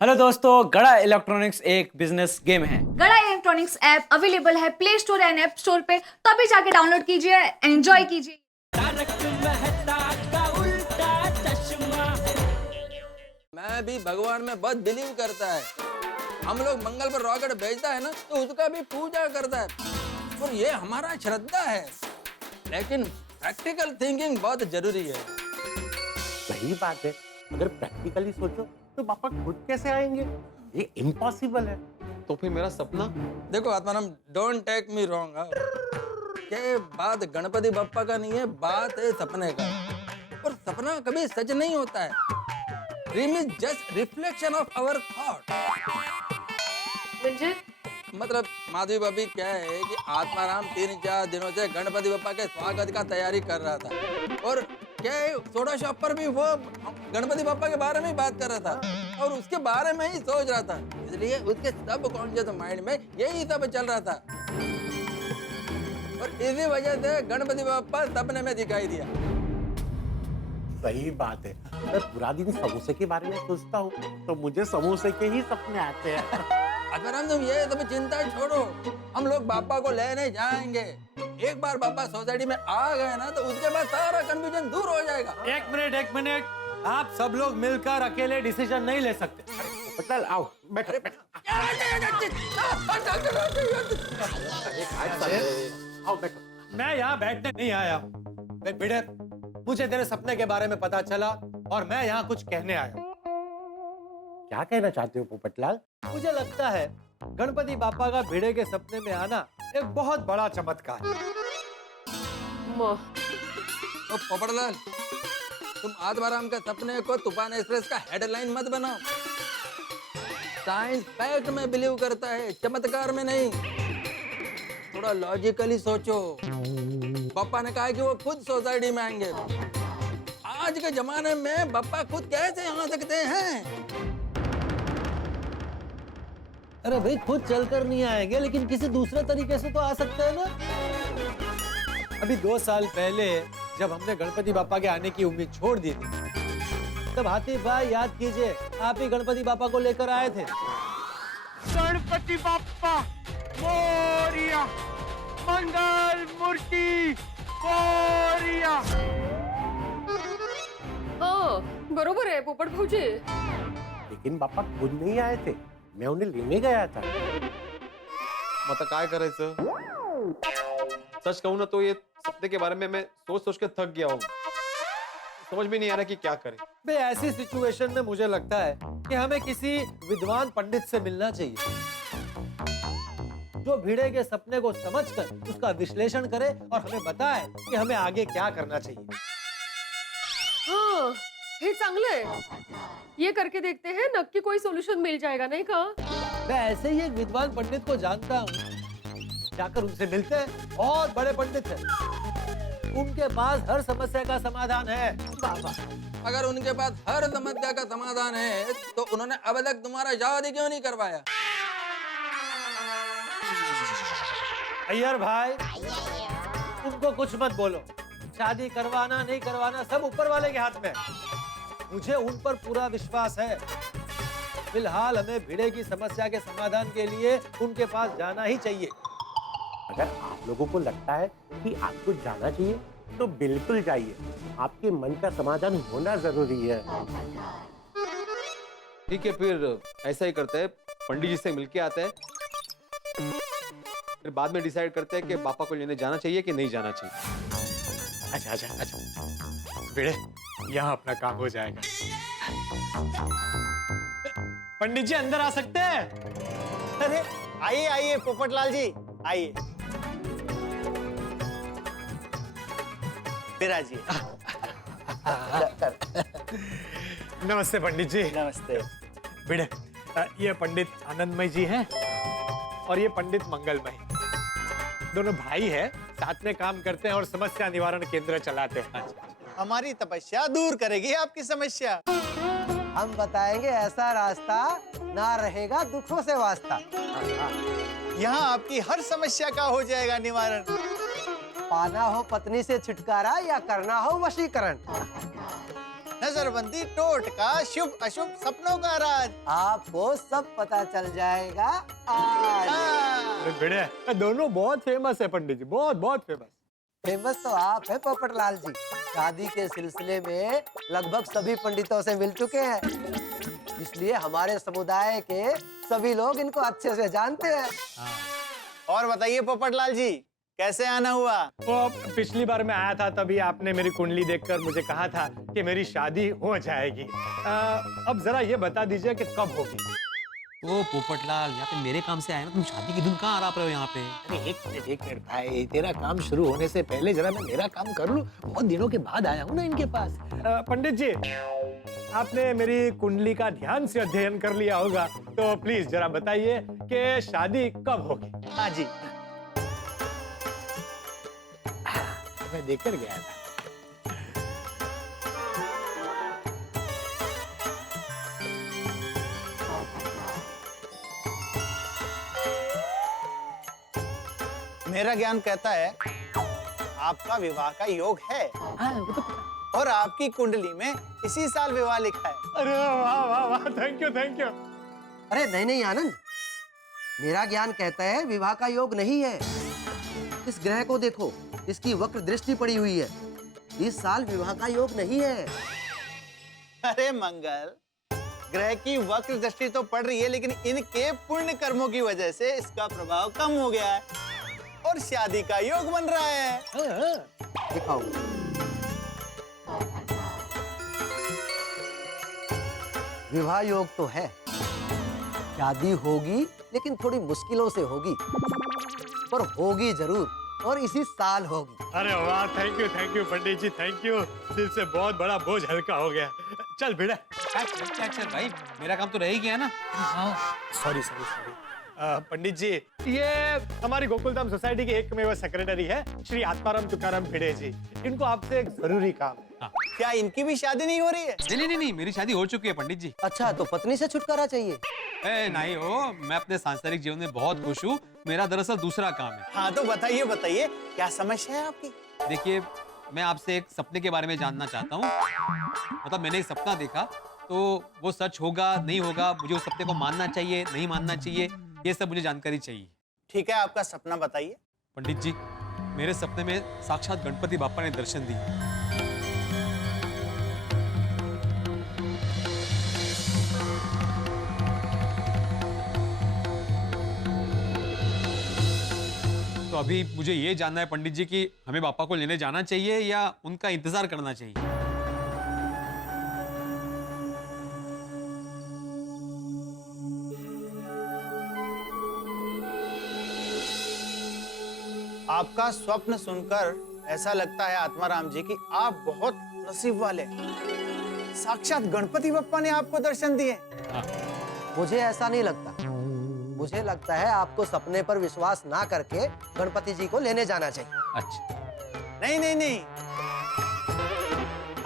Hello दोस्तों, गड़ा electronics एक बिजनेस गेम है। गड़ा इलेक्ट्रॉनिक्स ऐप अवेलेबल है play store and app store पे, तो अभी जाके डाउनलोड कीजिए, एंजॉय कीजिए। मैं भी भगवान में बहुत बिलीव करता है। हम लोग मंगल पर रॉकेट भेजता है ना, तो उसका भी पूजा करता है और ये हमारा श्रद्धा है। लेकिन प्रैक्टिकल थिंकिंग बहुत जरूरी है। सही बात है। अगर प्रैक्टिकली सोचो तो पापा खुद कैसे आएंगे? ये इम्पॉसिबल है। तो फिर मेरा सपना? देखो Atmaram, don't take me wrong, ये बात गणपति बप्पा का नहीं है, बात है सपने का। और सपना कभी सच नहीं होता है। Dream is just reflection of our thought. मतलब माधवी भाभी क्या है कि आत्माराम 3-4 दिनों से गणपति बप्पा के स्वागत का तैयारी कर रहा था, और क्या है सोडा शॉप पर भी वो गणपति बप्पा के बारे में ही बात कर रहा था और उसके बारे में ही सोच रहा था। इसलिए उसके सब कॉन्शियस माइंड में यही सब चल रहा था और इसी वजह से गणपति बप्पा सपने में दिखाई दिया। सही बात है। मैं पूरा दिन समोसे के बारे में सोचता हूँ तो मुझे समोसे के ही सपने आते हैं। अगर तुम ये सब चिंता छोड़ो, हम लोग बापा को लेने जाएंगे। एक बार बापा सोसाइटी में आ गए ना, तो उसके बाद सारा कंफ्यूजन दूर हो जाएगा। एक मिनट, आप सब लोग मिलकर अकेले डिसीजन नहीं ले सकते। पटेल आओ, बैठो आओ बैठो। मैं यहाँ बैठने नहीं आया हूँ। भिड़े, मुझे तेरे सपने के बारे में पता चला और मैं यहाँ कुछ कहने आया हूँ। क्या कहना चाहते हो पोपटलाल? मुझे लगता है गणपति बापा का भिड़े के सपने में आना एक बहुत बड़ा चमत्कार है। तो पोपटलाल, तुम आत्माराम के सपने को तूफान एक्सप्रेस का हेडलाइन मत बनाओ। साइंस फैक्ट में बिलीव करता है, चमत्कार में नहीं। थोड़ा लॉजिकली सोचो। पापा ने कहा कि वो खुद सोसाइटी में आएंगे। आज के जमाने में पापा खुद कैसे आ सकते हैं? अरे भाई, खुद चलकर नहीं आएंगे, लेकिन किसी दूसरे तरीके से तो आ सकते हैं ना। अभी 2 साल पहले जब हमने गणपति बापा के आने की उम्मीद छोड़ दी थी, तब हाथी भाई याद कीजिए, आप ही गणपति बापा को लेकर आए थे। गणपति बाप्पा मोरिया, मंगल मूर्ति मोरिया। बरोबर आहे पोपट भाऊजी। लेकिन पापा खुद नहीं आए थे, मैं उन्हें लेने गया था। मतलब काय करायचं? सच कहूँ ना तो ये सपने के बारे में मैं सोच सोच के थक गया हूँ। समझ में नहीं आ रहा कि क्या करें। बे, ऐसी सिचुएशन में मुझे लगता है कि हमें किसी विद्वान पंडित से मिलना चाहिए, जो भिड़े के सपने को समझकर उसका विश्लेषण करे और हमें बताए कि हमें आगे क्या करना चाहिए। हाँ, हे चांगलं आहे। ये करके देखते हैं, नक्की कोई सोल्यूशन मिल जाएगा, नहीं का? मैं ऐसे ही एक विद्वान पंडित को जानता हूँ, जाकर उनसे मिलते हैं। बहुत बड़े पंडित हैं, उनके पास हर समस्या का समाधान है। बाबा, अगर उनके पास हर समस्या का समाधान है, तो उन्होंने अब तक तुम्हारा शादी क्यों नहीं करवाया? अय्यर भाई, उनको कुछ मत बोलो। शादी करवाना नहीं करवाना सब ऊपर वाले के हाथ में। मुझे उन पर पूरा विश्वास है। फिलहाल हमें भिड़े की समस्या के समाधान के लिए उनके पास जाना ही चाहिए। अगर आप लोगों को लगता है कि आपको जाना चाहिए तो बिल्कुल जाइए। आपके मन का समाधान होना जरूरी है। ठीक है, फिर ऐसा ही करते हैं, पंडित जी से मिलके आते हैं, फिर बाद में डिसाइड करते हैं कि पापा को लेने जाना चाहिए कि नहीं जाना चाहिए। अच्छा। भिड़े, यहाँ अपना काम हो जाएगा। पंडित जी अंदर आ सकते हैं? अरे आइए आइए पोपटलाल जी, आइए विराजिए। नमस्ते पंडित जी। नमस्ते। भिड़े, ये पंडित आनंदमय जी हैं और ये पंडित मंगलमय। दोनों भाई हैं, साथ में काम करते हैं और समस्या निवारण केंद्र चलाते हैं। हमारी तपस्या दूर करेगी आपकी समस्या। हम बताएंगे ऐसा रास्ता, ना रहेगा दुखों से वास्ता। यहाँ आपकी हर समस्या का हो जाएगा निवारण। पाना हो पत्नी से छुटकारा या करना हो वशीकरण, नजरबंदी, टोटका, शुभ अशुभ सपनों का राज। आपको सब पता चल जाएगा आज। हाँ। बढ़िया, दोनों बहुत फेमस है पंडित जी, बहुत बहुत फेमस। फेमस तो आप है पोपटलाल जी। शादी के सिलसिले में लगभग सभी पंडितों से मिल चुके हैं, इसलिए हमारे समुदाय के सभी लोग इनको अच्छे से जानते हैं। और बताइए पोपटलाल जी, कैसे आना हुआ? वो पिछली बार मैं आया था तभी आपने मेरी कुंडली देखकर मुझे कहा था कि मेरी शादी हो जाएगी। अब जरा ये बता दीजिए कि कब होगी। ओ पोपटलाल, यहाँ पे मेरे काम से आए ना, तुम शादी की धुन कहाँ आ रहे हो यहाँ पे? अरे एक मिनट भाई, तेरा काम शुरू होने से पहले जरा मैं मेरा काम कर लूं। बहुत दिनों के बाद आया हूँ ना इनके पास। पंडित जी, आपने मेरी कुंडली का ध्यान से अध्ययन कर लिया होगा, तो प्लीज जरा बताइए कि शादी कब होगी। हाँ जी। मैं देखकर गया था। मेरा ज्ञान कहता है आपका विवाह का योग है और आपकी कुंडली में इसी साल विवाह लिखा है। अरे वाह वाह वाह, थैंक यू थैंक यू। अरे नहीं नहीं आनंद, मेरा ज्ञान कहता है विवाह का योग नहीं है। इस ग्रह को देखो, इसकी वक्र दृष्टि पड़ी हुई है। इस साल विवाह का योग नहीं है। अरे मंगल, ग्रह की वक्र दृष्टि तो पड़ रही है, लेकिन इनके पुण्य कर्मों की वजह से इसका प्रभाव कम हो गया है और शादी का योग बन रहा है। दिखाओ। विवाह योग तो है, शादी होगी लेकिन थोड़ी मुश्किलों से होगी, पर होगी जरूर और इसी साल होगी। अरे वाह, thank you Pandit ji, thank you. दिल से बहुत बड़ा बोझ हल्का हो गया। चल भिड़ा। चल भाई, मेरा काम तो रह ही गया ना। सॉरी। पंडित जी, ये हमारी गोकुलधाम सोसाइटी के एकमेव सेक्रेटरी है श्री आत्माराम तुकाराम भिड़े जी। इनको आपसे एक जरूरी काम है। क्या इनकी भी शादी नहीं हो रही है? नहीं, मेरी शादी हो चुकी है पंडित जी। अच्छा, तो पत्नी से छुटकारा चाहिए? नहीं हो, मैं अपने सांसारिक जीवन में बहुत खुश हूँ। मेरा दरअसल दूसरा काम है। हाँ तो बताइए क्या समस्या है आपकी? देखिए, मैं आपसे एक सपने के बारे में जानना चाहता हूँ। मतलब मैंने एक सपना देखा, तो वो सच होगा नहीं होगा, मुझे उस सपने को मानना चाहिए नहीं मानना चाहिए, ये सब मुझे जानकारी चाहिए। ठीक है, आपका सपना बताइए। पंडित जी, मेरे सपने में साक्षात गणपति बापा ने दर्शन दिए। तो अभी मुझे ये जानना है पंडित जी कि हमें बापा को लेने जाना चाहिए या उनका इंतजार करना चाहिए? आपका स्वप्न सुनकर ऐसा लगता है आत्माराम जी कि आप बहुत नसीब वाले हैं। साक्षात गणपति बप्पा ने आपको दर्शन दिए। मुझे ऐसा नहीं लगता। मुझे लगता है आपको सपने पर विश्वास ना करके गणपति जी को लेने जाना चाहिए। अच्छा। नहीं,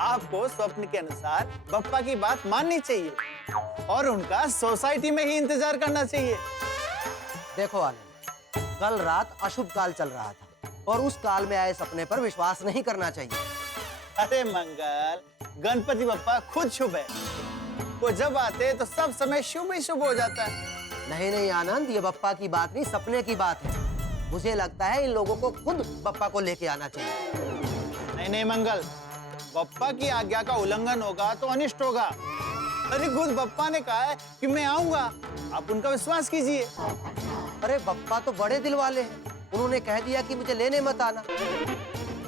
आपको स्वप्न के अनुसार बप्पा की बात माननी चाहिए और उनका सोसाइटी में ही इंतजार करना चाहिए। देखो आनंद, कल रात अशुभ काल चल रहा था और उस काल में आए सपने पर विश्वास नहीं करना चाहिए। अरे मंगल, गणपति बप्पा खुद शुभ है। वो जब आते हैं तो सब समय शुभ ही शुभ हो जाता है। नहीं आनंद, ये बप्पा की बात नहीं, सपने की बात है। मुझे लगता है इन लोगों को खुद बप्पा को लेके आना चाहिए। नहीं मंगल, बप्पा की आज्ञा का उल्लंघन होगा तो अनिष्ट होगा। अरे खुद बप्पा ने कहा है कि मैं आऊंगा, आप उनका विश्वास कीजिए। अरे बप्पा तो बड़े दिल वाले हैं, उन्होंने कह दिया कि मुझे लेने मत आना।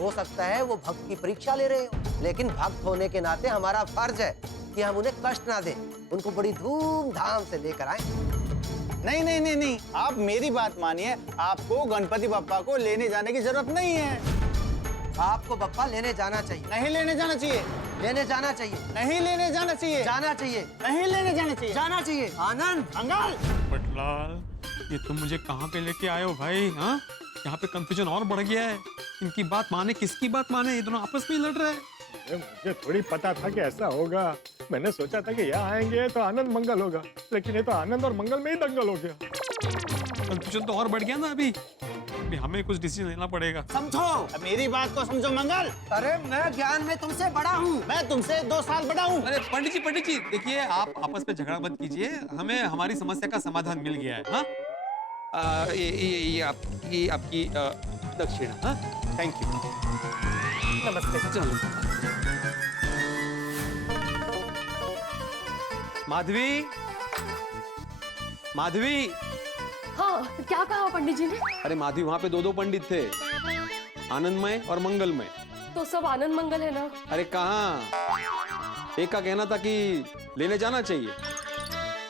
हो सकता है वो भक्त की परीक्षा ले रहे हो, लेकिन भक्त होने के नाते हमारा फर्ज है कि हम उन्हें कष्ट ना दें, उनको बड़ी धूमधाम से लेकर आए। नहीं, आप मेरी बात मानिए। आपको गणपति बप्पा को लेने जाने की जरूरत नहीं है। आपको बप्पा लेने जाना चाहिए। नहीं लेने जाना चाहिए। लेने जाना चाहिए। नहीं लेने जाना चाहिए। जाना चाहिए। नहीं लेने जाना चाहिए। जाना चाहिए। आनंद, मंगल, पटलाल, ये तुम मुझे कहाँ पे लेके आए हो भाई? हाँ, यहाँ पे कंफ्यूजन और बढ़ गया है। इनकी बात माने किसकी बात माने, ये दोनों आपस में ही लड़ रहे हैं। मुझे थोड़ी पता था कि ऐसा होगा। मैंने सोचा था कि यहाँ आएंगे तो आनंद मंगल होगा, लेकिन ये तो आनंद और मंगल में ही दंगल हो गया। कंफ्यूजन तो और बढ़ गया ना अभी। अभी हमें कुछ डिसीजन लेना पड़ेगा। समझो, अब मेरी बात को समझो मंगल। अरे मैं ज्ञान में तुमसे बड़ा हूँ। मैं तुमसे 2 साल बड़ा हूँ। अरे पंडित जी देखिए, आप आपस में झगड़ा मत कीजिए, हमें हमारी समस्या का समाधान मिल गया है। हाँ, ये आपकी दक्षिणा। हाँ, थैंक यू। नमस्ते। चलो माधवी, माधवी। हाँ, क्या कहा पंडित जी ने? अरे माधवी, वहां पे 2 पंडित थे, आनंदमय और मंगलमय। तो सब आनंद मंगल है ना? अरे कहाँ, एक का कहना था कि लेने जाना चाहिए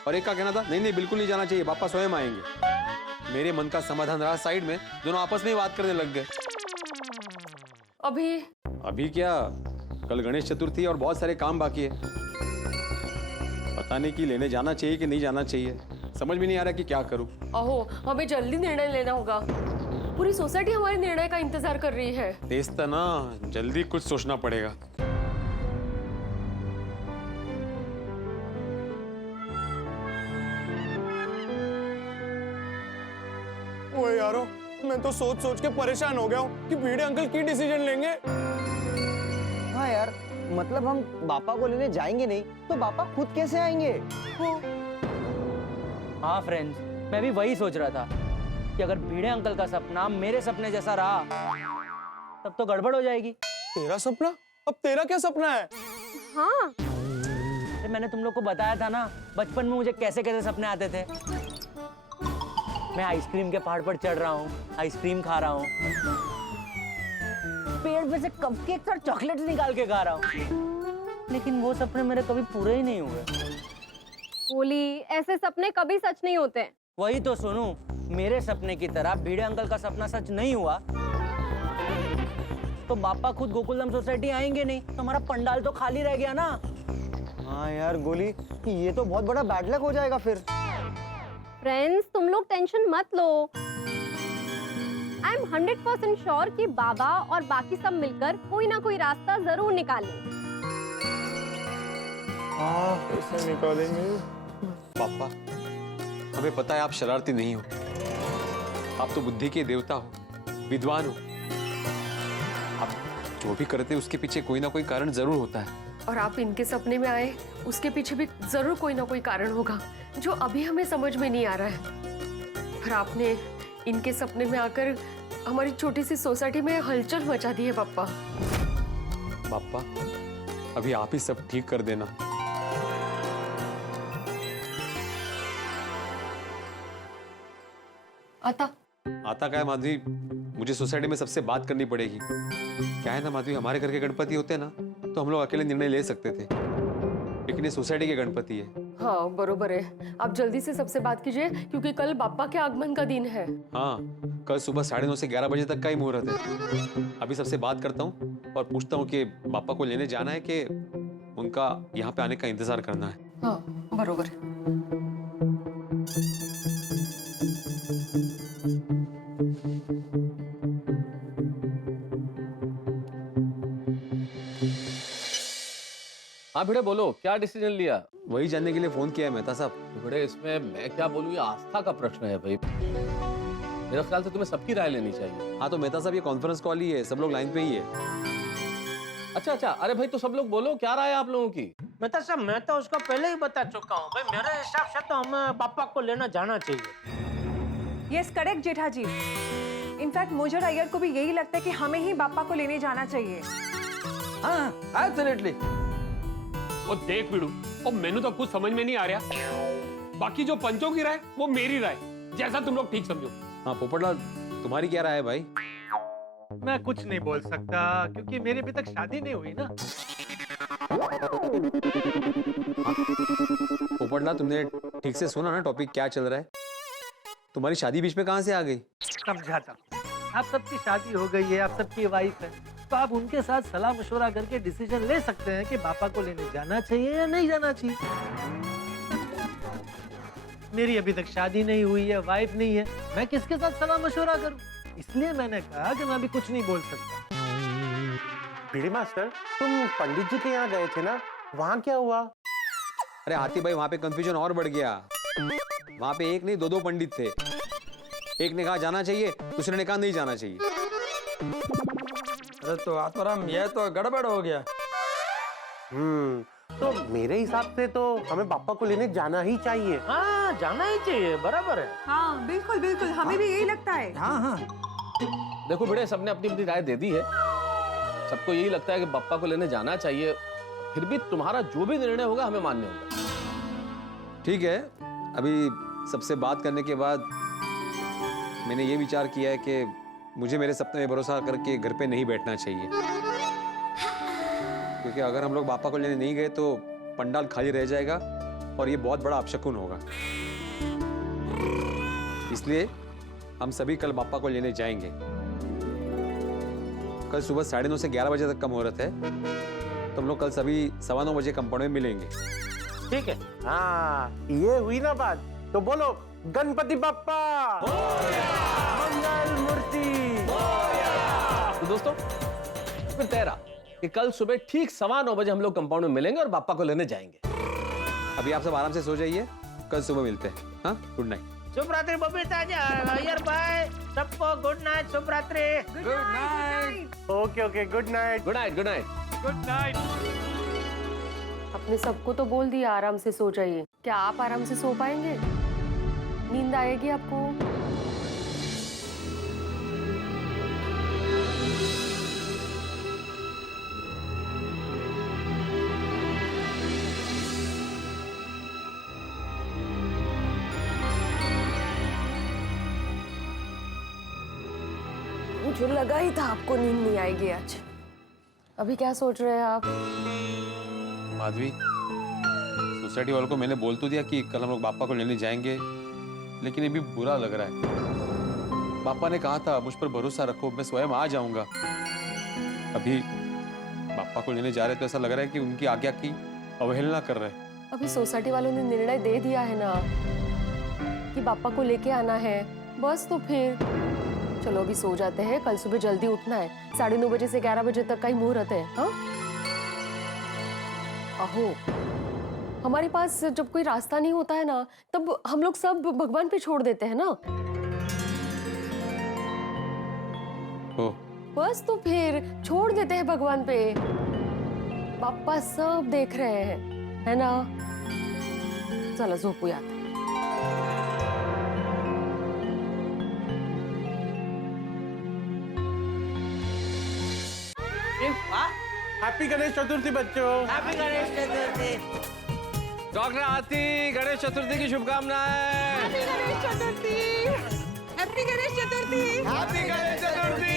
और एक का कहना था नहीं बिल्कुल नहीं जाना चाहिए, पापा स्वयं आएंगे। मेरे मन का समाधान रहा साइड में, दोनों आपस में ही बात करने लग गए। अभी क्या, कल गणेश चतुर्थी और बहुत सारे काम बाकी है। पता नहीं कि लेने जाना चाहिए कि नहीं जाना चाहिए, समझ में नहीं आ रहा कि क्या करूं। अहो, हमें जल्दी निर्णय लेना होगा। पूरी सोसाइटी हमारे निर्णय का इंतजार कर रही है। तेज था ना, जल्दी कुछ सोचना पड़ेगा। ओ यारो, मैं तो सोच के परेशान हो गया हूँ कि भिड़े अंकल की डिसीजन लेंगे। हाँ यार, मतलब हम बापा को लेने जाएंगे नहीं तो बापा खुद कैसे आएंगे? हाँ फ्रेंड्स, मैं भी वही सोच रहा था कि अगर भिड़े अंकल का सपना मेरे सपने जैसा रहा तब तो गड़बड़ हो जाएगी। तेरा सपना? अब तेरा क्या सपना है? हाँ, अरे मैंने तुम लोग को बताया था ना, बचपन में मुझे कैसे कैसे सपने आते थे। मैं आइसक्रीम के पहाड़ पर चढ़ रहा हूँ, आइसक्रीम खा रहा हूँ, पेड़ पे से कपकेक्स और चॉकलेट्स निकाल के खा रहा हूँ, लेकिन वो सपने मेरे कभी पूरे ही नहीं हुए। बोली, ऐसे सपने कभी सच नहीं होते। वही तो सुनूं, मेरे सपने की तरह भिड़े अंकल का सपना सच नहीं हुआ तो बापा खुद गोकुलधाम सोसाइटी आएंगे नहीं, तो हमारा पंडाल तो खाली रह गया ना। हाँ यार गोली, ये तो बहुत बड़ा बैड लक हो जाएगा फिर। फ्रेंड्स, तुम लोग टेंशन मत लो। आई एम 100% श्योर कि बाबा और बाकी सब मिलकर कोई ना कोई रास्ता जरूर निकालेंगे। कैसे निकालेंगे? पापा, हमें पता है आप शरारती नहीं हो, आप तो बुद्धि के देवता हो, विद्वान हो। आप जो भी करते उसके पीछे कोई ना कोई कारण जरूर होता है। और आप इनके सपने में आए, उसके पीछे भी जरूर कोई ना कोई कारण होगा जो अभी हमें समझ में नहीं आ रहा है। पर आपने इनके सपने में आकर हमारी छोटी सी सोसाइटी में हलचल मचा दी है पापा। पापा, अभी आप ही सब ठीक कर देना। आता क्या है माधवी, मुझे सोसाइटी में सबसे बात करनी पड़ेगी। क्या है ना माधवी, हमारे घर के गणपति होते ना तो हम लोग अकेले निर्णय ले सकते थे, लेकिन ये सोसाइटी के गणपति है। हाँ बरोबर है, आप जल्दी से सबसे बात कीजिए क्योंकि कल बापा के आगमन का दिन है। हाँ, कल सुबह 9:30 से 11 बजे तक का ही मुहूर्त है। अभी सबसे बात करता हूँ और पूछता हूँ कि पापा को लेने जाना है कि उनका यहाँ पे आने का इंतजार करना है। हाँ बरोबर है। हाँ भिड़े, बोलो क्या डिसीजन लिया? वही जानने के लिए फोन किया है मेहता साहब। भिड़े, इसमें मैं क्या बोलूँ, ये आस्था का प्रश्न है भाई। मेरे ख्याल से तुम्हें सबकी राय लेनी चाहिए। हाँ तो मेहता साहब, ये कॉन्फ्रेंस कॉल ही है, सब लोग लाइन पे ही है। अच्छा, अरे भाई तो सब लोग बोलो, क्या राय है आप लोगों की? मेहता साहब, मैं तो उसको पहले ही बता चुका हूँ भाई, मेरे हिसाब से तो हमें पापा को लेना जाना चाहिए। यस करेक्ट जेठा जी। इनफैक्ट मुझे और अय्यर को भी यही लगता है कि हमें ही बापा को लेने जाना चाहिए। हाँ एब्सोल्युटली। और देख बिड़ू, और मैंने तो कुछ समझ में नहीं आ रहा, बाकी जो पंचों की राय वो मेरी राय, जैसा तुम लोग ठीक समझो। हाँ पोपटलाल, तुम्हारी क्या राय है भाई? मैं कुछ नहीं बोल सकता क्योंकि मेरी अभी तक शादी नहीं हुई ना। पोपटलाल, तुमने ठीक से सुना ना टॉपिक क्या चल रहा है? तुम्हारी शादी बीच में कहाँ से आ गई? समझाता हूँ, आप सबकी शादी हो गई है, आप सबकी वाइफ है, तो आप उनके साथ सलाह मशवरा करके डिसीजन ले सकते हैं कि पापा को लेने जाना चाहिए या नहीं जाना चाहिए। मेरी अभी तक शादी नहीं हुई है, वाइफ नहीं है, मैं किसके साथ सलाह मशवरा करूं? इसलिए मैंने कहा कि मैं अभी कुछ नहीं बोल सकता। भिड़े मास्टर, तुम पंडित जी के यहाँ गए थे ना, वहाँ क्या हुआ? अरे हाथी भाई, वहाँ पे कंफ्यूजन और बढ़ गया। वहाँ पे एक नहीं 2 पंडित थे। एक ने कहा जाना चाहिए, दूसरे ने कहा नहीं जाना चाहिए। अरे तो आत्माराम, ये तो गड़बड़ हो गया। तो मेरे हिसाब से तो हमें पापा को लेने जाना ही चाहिए। हाँ, जाना ही चाहिए, बराबर है। हाँ बिल्कुल बिल्कुल, हमें भी यही लगता है। हाँ हाँ, देखो बेटे, सबने अपनी अपनी राय दे दी है। सबको यही लगता है कि पप्पा को लेने जाना चाहिए। फिर भी तुम्हारा जो भी निर्णय होगा हमें मान्य होगा। ठीक है, अभी सबसे बात करने के बाद मैंने ये विचार किया है कि मुझे मेरे सपने में भरोसा करके घर पे नहीं बैठना चाहिए, क्योंकि अगर हम लोग पापा को लेने नहीं गए तो पंडाल खाली रह जाएगा और ये बहुत बड़ा अपशकुन होगा। इसलिए हम सभी कल पापा को लेने जाएंगे। कल सुबह 9:30 से 11 बजे तक का मुहूर्त है, तो हम लोग कल सभी 9:15 बजे कंपाउंड में मिलेंगे। ठीक है। हाँ, ये हुई ना बात। तो बोलो गणपति बप्पा मंगल मूर्ति। तो दोस्तों, फिर तय रहा कि कल सुबह ठीक 9:15 बजे हम लोग कंपाउंड में मिलेंगे और पापा को लेने जाएंगे। अभी आप सब आराम से सो जाइए, कल सुबह मिलते हैं। हाँ, गुड नाइट। शुभ रात्रि बबीता जी, अय्यर भाई, सबको गुड नाइट, शुभ रात्रि। Good night. Okay okay, good night. Good night, good night. Good night. अपने सबको तो बोल दिया आराम से सो जाइए। क्या आप आराम से सो पाएंगे? नींद आएगी आपको? मुझे लगा ही था आपको नींद नहीं आएगी आज। अभी क्या सोच रहे हैं आप? माधवी, सोसाइटी वालों को मैंने बोल तो दिया कि कल हम लोग पापा को लेने जाएंगे, लेकिन ये भी बुरा लग रहा है। पापा ने कहा था मुझ पर भरोसा रखो, मैं स्वयं आ जाऊंगा। अभी पापा को लेने जा रहे तो ऐसा लग रहा है कि उनकी आज्ञा की अवहेलना कर रहे हैं। अभी सोसाइटी वालों ने निर्णय दे दिया है ना कि पापा को लेके आना है, बस तो फिर चलो अभी सो जाते हैं। कल सुबह जल्दी उठना है, 9:30 बजे से 11 बजे तक का ही मुहूर्त है। हाँ, अहो, हमारे पास जब कोई रास्ता नहीं होता है ना, तब हम लोग सब भगवान पे छोड़ देते हैं ना। ओ, बस तो फिर छोड़ देते हैं भगवान पे। पापा सब देख रहे हैं, है ना? चलो झोपूया आता। हैप्पी गणेश चतुर्थी बच्चों। हैप्पी गणेश चतुर्थी। डॉक्टर आरती, गणेश चतुर्थी की शुभकामनाएं। Happy Ganesh Chaturthi. Happy Ganesh Chaturthi. Happy Ganesh Chaturthi.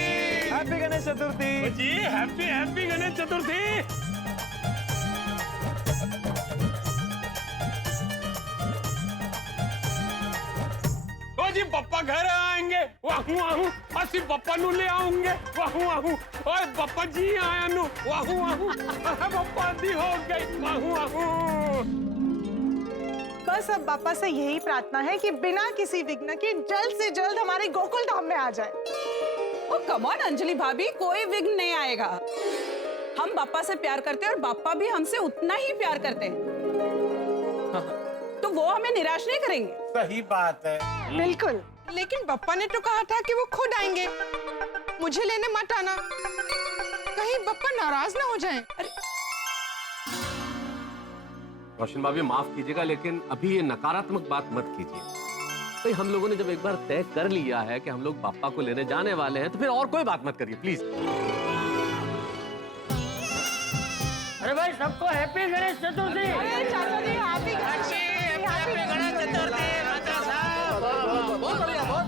Happy Ganesh Chaturthi जी, हैप्पी गणेश चतुर्थी। ओ जी, पप्पा घर आएंगे। वाहू वाहू, असि पप्पा नु ले आऊंगे। वाहू वाहू, ओए पप्पा जी आया नु। वाहू वाहू, पप्पा दी हो गई। वाहू वाहू। बस अब पापा से यही प्रार्थना है कि बिना किसी विघ्न के जल्द से जल्द हमारे गोकुल धाम में आ जाए। ओ कम ऑन अंजलि भाभी, कोई विघ्न नहीं आएगा। हम बाप्पा से प्यार करते हैं और बाप्पा भी हमसे उतना ही प्यार करते हैं। तो वो हमें निराश नहीं करेंगे। सही बात है। बिल्कुल। लेकिन बाप्पा ने तो कहा था कि वो खुद आएंगे, मुझे लेने मत आना, कहीं बाप्पा नाराज ना हो जाएं। रोशन भाभी, माफ कीजिएगा, लेकिन अभी ये नकारात्मक बात मत कीजिए। भाई, हम लोगों ने जब एक बार तय कर लिया है कि हम लोग पापा को लेने जाने वाले हैं, तो फिर और कोई बात मत करिए प्लीज। अरे भाई, सबको हैप्पी गणेश चतुर्थी। चाचा जी, हैप्पी गणेश चतुर्थी। बहुत बढ़िया, बहुत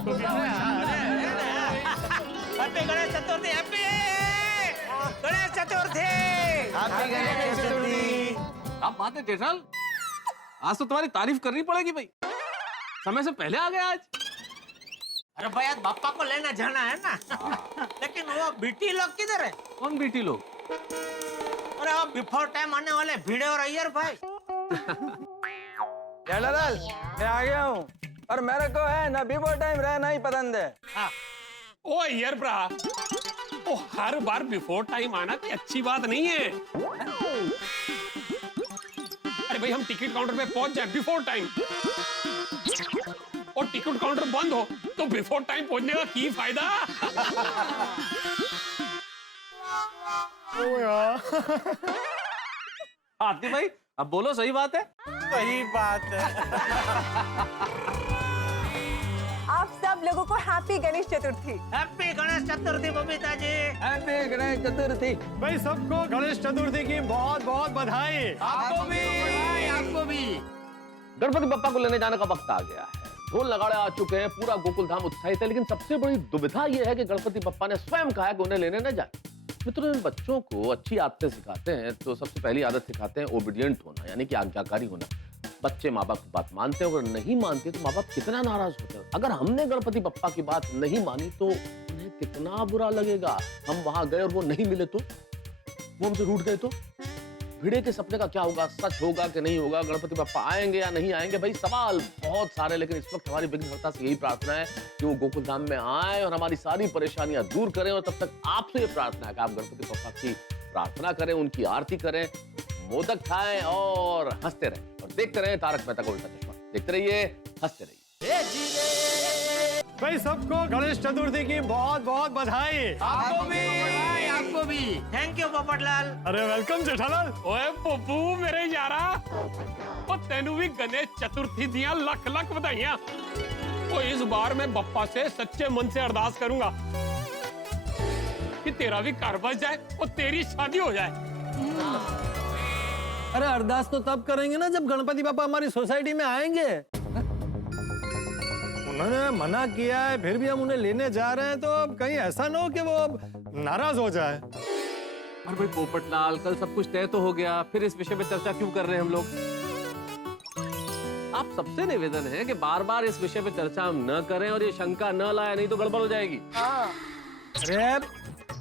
happy Ganesh Chaturthi. Happy Ganesh Chaturthi. Happy Ganesh Chaturthi. आप बात है जेठल, आज तो तुम्हारी तारीफ करनी पड़ेगी भाई, समय से पहले आ गए आज। अरे भाई, आज बाप्पा को लेना जाना है ना। लेकिन वो बीटी लोग किधर है? कौन बेटी लोग? अरे वो बिफोर टाइम आने वाले भिड़े और अय्यर भाई। जेठालाल, मैं आ गया हूँ, और मेरे को है ना बिफोर टाइम रहना ही पसंद है। ओ यार ब्रा, ओ हर बार बिफोर टाइम आना कोई अच्छी बात नहीं है। अरे भाई, हम टिकट काउंटर पे पहुंच जाए बिफोर टाइम। और टिकट काउंटर बंद हो तो बिफोर टाइम पहुंचने का की फायदा। आरती भाई अब बोलो, सही बात है। सही बात है। आप सब लोगों को happy Ganesh Chaturthi. Happy Ganesh Chaturthi Babita ji. Happy Ganesh Chaturthi. भाई सबको गणेश चतुर्थी की बहुत बहुत बधाई। आपको भी। गणपति बप्पा को लेने जाने का वक्त आ गया है। ढोल नगाड़े आ चुके हैं, पूरा गोकुल धाम उत्साहित है, लेकिन सबसे बड़ी दुविधा यह है कि गणपति बप्पा ने स्वयं कहा है कि उन्हें लेने न जाए। मित्रों, इन बच्चों को अच्छी आदतें सिखाते हैं तो सबसे पहली आदत सिखाते हैं ओबीडियंट होना, यानी कि आज्ञाकारी होना। बच्चे माँ बाप की बात मानते हैं, अगर नहीं मानते तो माँ बाप कितना नाराज होते हैं। अगर हमने गणपति बप्पा की बात नहीं मानी तो उन्हें कितना बुरा लगेगा। हम वहां गए और वो नहीं मिले तो, वो हमसे रूठ गए तो, भिड़े के सपने का क्या होगा? सच होगा कि नहीं होगा? गणपति बप्पा आएंगे या नहीं आएंगे? भाई सवाल बहुत सारे, लेकिन इस वक्त हमारी विघ्नहर्ता से यही प्रार्थना है कि वो गोकुल धाम में आए और हमारी सारी परेशानियां दूर करें। और तब तक आपसे ये प्रार्थना है कि आप गणपति बप्पा की प्रार्थना करें, उनकी आरती करें, मोदक खाएं और हंसते रहें। और देखते रहें तारक मेहता का उल्टा चश्मा। देखते रहिए, हंसते रहिए। भाई सबको गणेश चतुर्थी की बहुत बहुत बधाई। आपको भी। Thank you Popatlal. अरे वेलकम जेठालाल। ओए पप्पू मेरे यारा, ओ तेनू भी गणेश चतुर्थी दिया लख लख बधाइयां। ओ इस बार मैं बप्पा से सच्चे मन से अरदास करूंगा कि तेरा भी घर बस जाए और तेरी शादी हो जाए। अरे अरदास तो तब करेंगे ना जब गणपति बापा हमारी सोसाइटी में आएंगे। उन्होंने मना किया है, फिर भी हम उन्हें लेने जा रहे हैं, तो अब कहीं ऐसा ना हो कि वो नाराज हो जाए। अरे भाई पोपटलाल, कल सब कुछ तय तो हो गया, फिर इस विषय पे चर्चा क्यों कर रहे हैं हम लोग? आप सबसे निवेदन है कि बार बार इस विषय पे चर्चा हम न करें और ये शंका न लाए, नहीं तो गड़बड़ हो जाएगी। अरे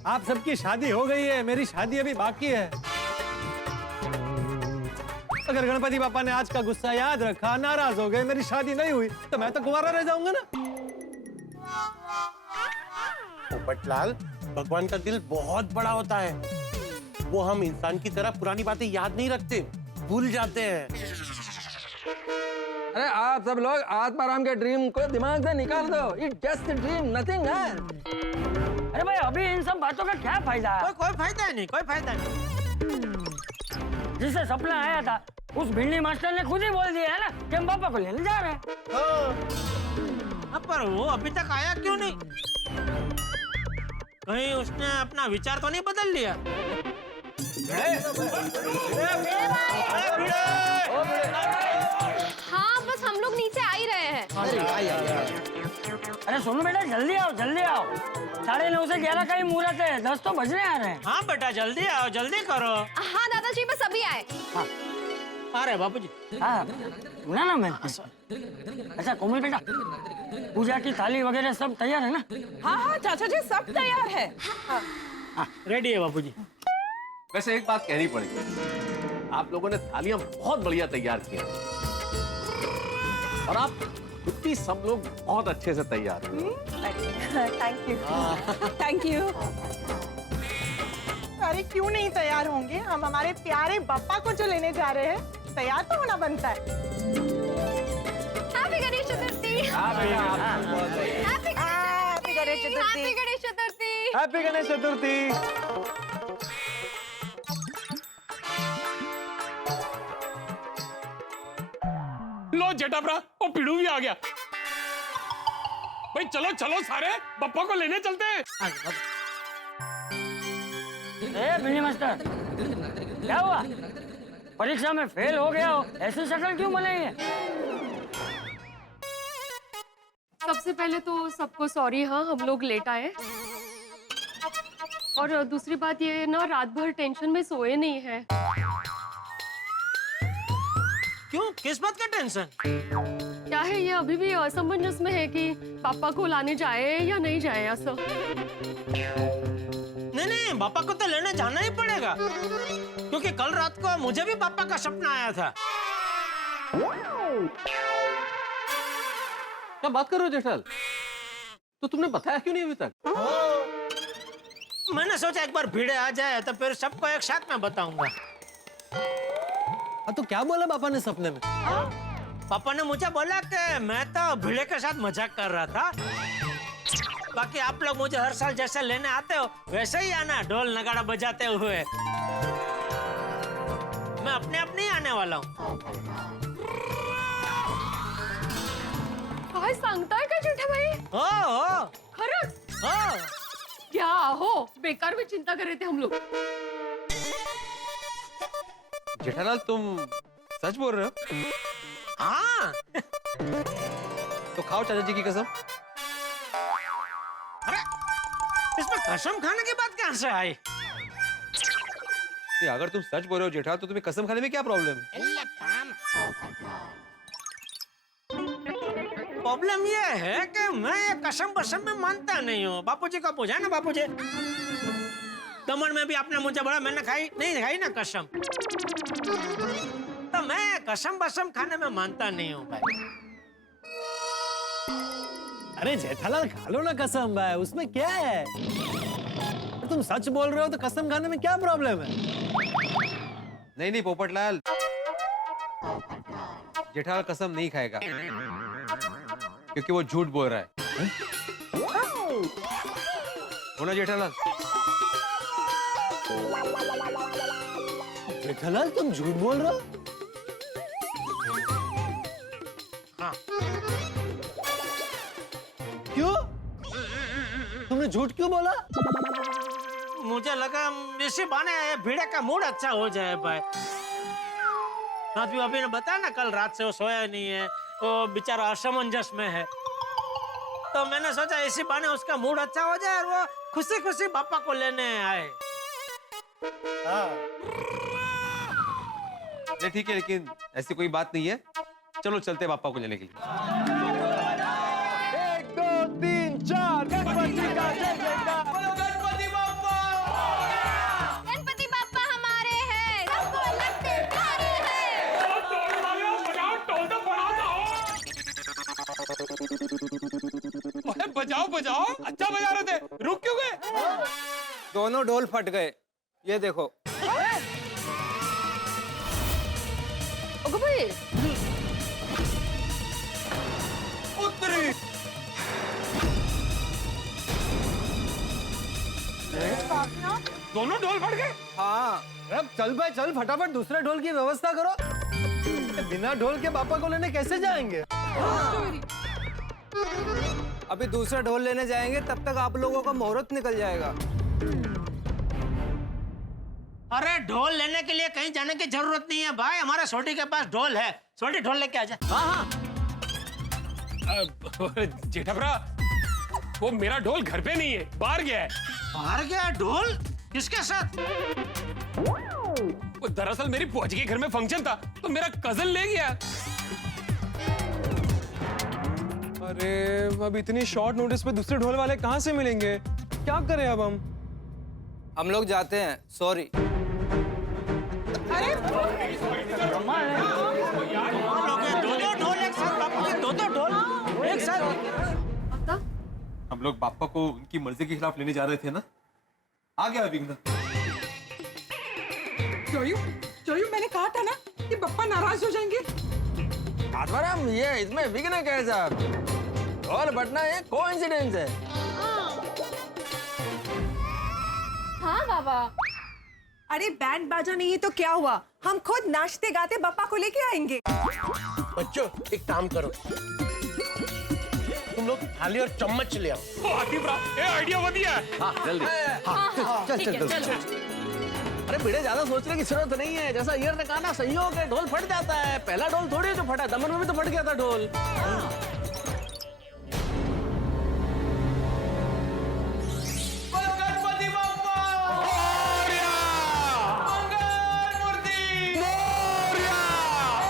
आप सबकी शादी हो गई है, मेरी शादी अभी बाकी है। अगर गणपति बापा ने आज का गुस्सा याद रखा, नाराज हो गए, मेरी शादी नहीं हुई, तो मैं तो कुंवारा रह जाऊंगा ना। पोपटलाल, भगवान का दिल बहुत बड़ा होता है। वो हम इंसान की तरह पुरानी बातें याद नहीं रखते, भूल जाते हैं। अरे आप सब लोग आत्माराम के ड्रीम को दिमाग से निकाल दो। It just dream, nothing else. अरे भाई अभी इन सब बातों का क्या फायदा है? कोई फायदा नहीं, कोई फायदा नहीं। जिसे सपना आया था उस भिंडी मास्टर ने खुद ही बोल दिया है ना कि हम पापा को लेने जा रहे हैं। पर वो अभी तक आया क्यों नहीं? कहीं उसने अपना विचार तो नहीं बदल लिया? हाँ बस हम लोग नीचे आ ही रहे हैं। अरे सुनो बेटा, जल्दी आओ जल्दी आओ। 9:30 से 11 का ही मुहूर्त है, 10 तो बजने आ रहे हैं। हाँ बेटा जल्दी आओ, जल्दी करो। हाँ दादाजी बस अभी आए। अरे बापूजी। हाँ सुना ना मैं। अच्छा कोमल बेटा, पूजा की थाली वगैरह सब तैयार है ना? हाँ हाँ चाचा जी सब तैयार है। रेडी है बापूजी। वैसे एक बात कहनी पड़ेगी, आप लोगों ने थालियां बहुत बढ़िया तैयार की हैं और आप खुद भी सब लोग बहुत अच्छे से तैयार हैं। Thank you. Thank you. अरे क्यों नहीं तैयार होंगे? हम हमारे प्यारे बप्पा को जो लेने जा रहे हैं, तैयार तो होना बनता है। Happy Ganesh Chaturthi. Happy Ganesh Chaturthi. Happy Ganesh Chaturthi. Happy Ganesh Chaturthi. लो जटाभरा, वो पिड़ू भी आ गया। भाई चलो चलो सारे बप्पा को लेने चलते हैं। ए भिंडी मास्टर, क्या हुआ? परीक्षा में फेल हो गया हो, ऐसी शक्ल क्यों बनाई है? सबसे पहले तो सबको सॉरी, हाँ हम लोग लेट आए। और दूसरी बात ये ना, रात भर टेंशन में सोए नहीं है। क्यों, किस बात का टेंशन? क्या है, ये अभी भी असमंजस में है कि पापा को लाने जाए या नहीं जाए। ऐसा नहीं, पापा को तो लेने जाना ही पड़ेगा, क्योंकि कल रात को मुझे भी पापा का सपना आया था। क्या बात कर रहे हो जेठाल? तो तुमने बताया क्यों नहीं अभी तक? मैंने सोचा एक बार भीड़ आ जाए तो फिर सबको एक साथ में बताऊंगा। तो क्या बोला पापा ने सपने में? पापा ने मुझे बोला कि मैं तो भिड़े के साथ मजाक कर रहा था। बाकी आप लोग मुझे हर साल जैसे लेने आते हो वैसे ही आना, ढोल नगाड़ा बजाते हुए। मैं अपने आप नहीं आने वाला हूँ। काय सांगताय का जेठा भाई? हो खरंच? हो। क्या हो, बेकार में चिंता कर रहे थे हम लोग। जेठालाल तुम सच बोल रहे हो? हाँ। तो खाओ चाचा जी की कसम। अरे इसमें कसम खाने की बात कहाँ से आई? नहीं, अगर तुम सच बोल रहे हो जेठालाल तो तुम्हें कसम खाने में क्या प्रॉब्लम है? प्रॉब्लम ये है कि मैं ये कसम बसम में मानता नहीं हूँ। बापूजी को पूछा ना, बापूजी दमन में भी आपने मुझे बोला, मैंने खाई नहीं खाई ना कसम। तो मैं कसम बसम खाने में मानता नहीं हूँ भाई। अरे जेठालाल खा लो ना कसम भाई, उसमें क्या है? तुम सच बोल रहे हो तो कसम खाने में क्या प्रॉब्लम है? नहीं नहीं पोपटलाल, जेठालाल कसम नहीं खाएगा क्योंकि वो झूठ बोल रहा है। हो ना जेठालाल? जेठालाल तुम झूठ बोल रहे हो? हाँ। क्यों? तुमने झूठ क्यों बोला? मुझे लगा इसी बहाने भिड़े का मूड अच्छा हो जाए भाई। अभी ने बताया ना, कल रात से वो सोया नहीं है, वो बेचारा असमंजस में है। तो मैंने सोचा इसी बहाने उसका मूड अच्छा हो जाए और वो खुशी खुशी पापा को लेने आए। नहीं ठीक है, लेकिन ऐसी कोई बात नहीं है। चलो चलते हैं पापा को लेने के लिए। 1 2 3 4 गणपति का जय जयकार। गणपति बाप्पा! गणपति बाप्पा हमारे हैं, सबको लगते प्यारे हैं। अरे बजाओ बजाओ, अच्छा बजा रहे थे, रुक क्यों गए? दोनों ढोल फट गए, ये देखो। अगं भाई, उत्तरी दोनों ढोल फट गए। हाँ, अब चल भाई चल, फटाफट दूसरे ढोल की व्यवस्था करो। बिना ढोल के पापा को लेने कैसे जाएंगे? अभी दूसरा ढोल लेने जाएंगे, तब तक आप लोगों का मुहूर्त निकल जाएगा। अरे ढोल लेने के लिए कहीं जाने की जरूरत नहीं है भाई, हमारे सोटी के पास ढोल है। सोटी ढोल लेके आ जा। हाँ। जेठाभरा, वो मेरा ढोल घर पे नहीं है, बाहर गया है। बाहर गया ढोल? किसके साथ? वो दरअसल मेरी फौजी के घर में फंक्शन था, तो मेरा कजन ले गया। अरे अब इतनी शॉर्ट नोटिस पे दूसरे ढोल वाले कहाँ से मिलेंगे? क्या करें अब हम लोग जाते हैं, सॉरी। अरे दो ढोल एक साथ, बापू के दो ढोल एक साथ। हम लोग पापा को उनकी मर्जी के खिलाफ लेने जा रहे थे ना, आ गया विघ्न। जोयू मैंने कहा था ना कि पप्पा नाराज हो जाएंगे। आत्माराम, ये इसमें विघ्न कैसा? ढोल बटना ये कोइंसिडेंस है। हाँ बाबा। अरे बैंड बाजा नहीं है तो क्या हुआ, हम खुद नाचते गाते पापा को लेके आएंगे। बच्चों एक काम करो, तुम लोग थाली और चम्मच ले आओ। ये आइडिया बढ़िया है। हाँ जल्दी। चल। अरे भिड़े ज्यादा सोचने की जरूरत नहीं है। जैसा ईयर ने कहा ना, संयोग है, ढोल फट जाता है। पहला ढोल थोड़ी जो फटा, दमन में भी तो फट गया था ढोल। गणपति बाप्पा! मंगल मूर्ति!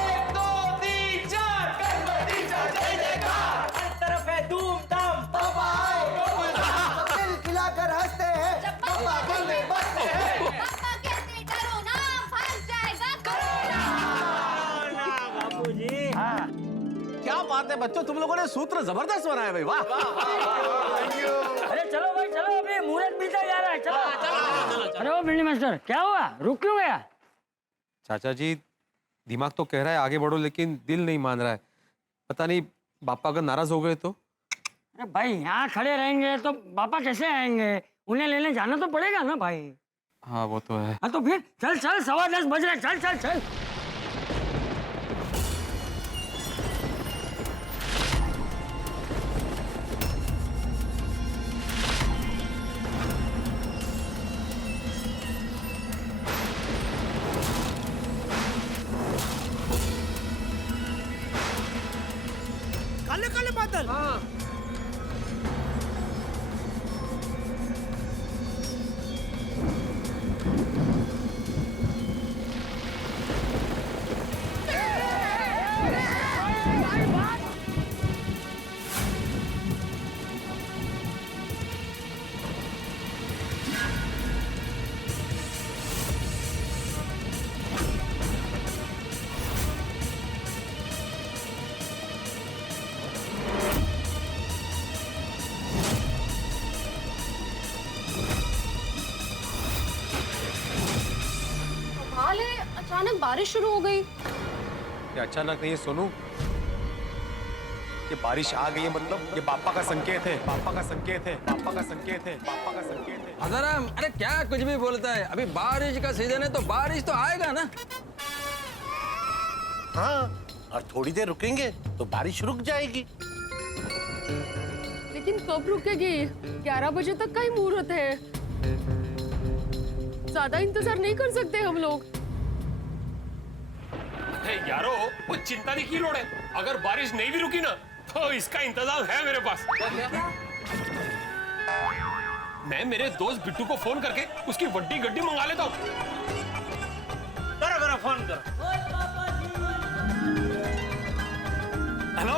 1 2 3 4 गणपति का जय जयकार! हर तरफ है धूमधाम, पापा आए, दिल खिलाकर हंसते हैं, पापा दिल में बसते हैं। पापा कहते डरो ना, भाग जाएगा कोरोना। बाबूजी। क्या बात है बच्चों, तुम लोगों ने सूत्र जबरदस्त बनाया भाई, वाह। अरे चलो भाई चलो, अभी मुहूर्त मिलता जा रहा है। चलो। अरे वो बिल्ली मास्टर, क्या हुआ, रुक क्यों गया? चाचा जी दिमाग तो कह रहा है आगे बढ़ो, लेकिन दिल नहीं मान रहा है। पता नहीं पापा अगर नाराज हो गए तो। अरे भाई यहाँ खड़े रहेंगे तो पापा कैसे आएंगे? उन्हें लेने जाना तो पड़ेगा ना भाई। हाँ वो तो है। हाँ तो फिर चल चल, 10:15 बज रहे, चल चल चल। काले काले बादल। हाँ। कमाल है, अचानक बारिश शुरू हो गई। ये अचानक नहीं है सोनू, ये बारिश आ गई है मतलब ये पापा का संकेत है, पापा का संकेत है, पापा का संकेत है, पापा का संकेत है। हजाराम, अरे क्या कुछ भी बोलता है, अभी बारिश का सीजन है तो बारिश तो आएगा ना। हाँ, और थोड़ी देर रुकेंगे तो बारिश रुक जाएगी। लेकिन कब रुकेगी? 11 बजे तक का ही मुहूर्त है, ज्यादा इंतजार नहीं कर सकते हम लोग। यारो, वो चिंता नहीं की लोड़ है, अगर बारिश नहीं भी रुकी ना तो इसका इंतजाम है मेरे पास। मैं मेरे दोस्त बिट्टू को फोन करके उसकी वड्डी गड्डी मंगा लेता हूँ। करो फोन करो। हेलो,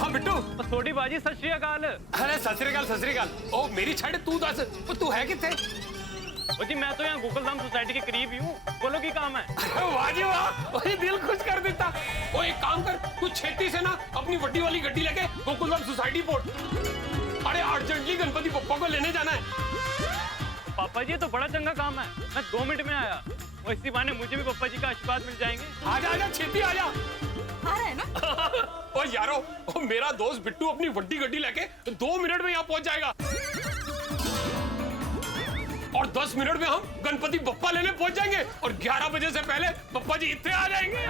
हाँ बिट्टू। छोटी बाजी, सत श्री अकाल। अरे सत श्री अकाल, सत श्री अकाल। ओ मेरी छाड़ तू दस, तू है किथे? जी मैं तो यहाँ गोकुलधाम सोसाइटी के करीब ही हूँ, बोलो की काम है। वाह जी वाह, वही दिल खुश कर देता। ओ एक काम कर, तू छेती से ना अपनी वड्डी वाली गड्डी लेके गोकुलधाम सोसाइटी पहुंच। अरे अर्जेंटली गणपति पप्पा को लेने जाना है। पापा जी तो बड़ा चंगा काम है, मैं 2 मिनट में आया। और इसी बहाने मुझे भी पप्पा जी का आशीर्वाद मिल जाएंगे। आजा आजा, छेती आजा। आ रहा है ना? ओ यारो, ओ मेरा दोस्त बिट्टू अपनी वड्डी गड्डी लेके 2 मिनट में यहाँ पहुंच जाएगा। और 10 मिनट में हम गणपति बप्पा लेने पहुंच जाएंगे और 11 बजे से पहले बप्पा जी इतने आ जाएंगे।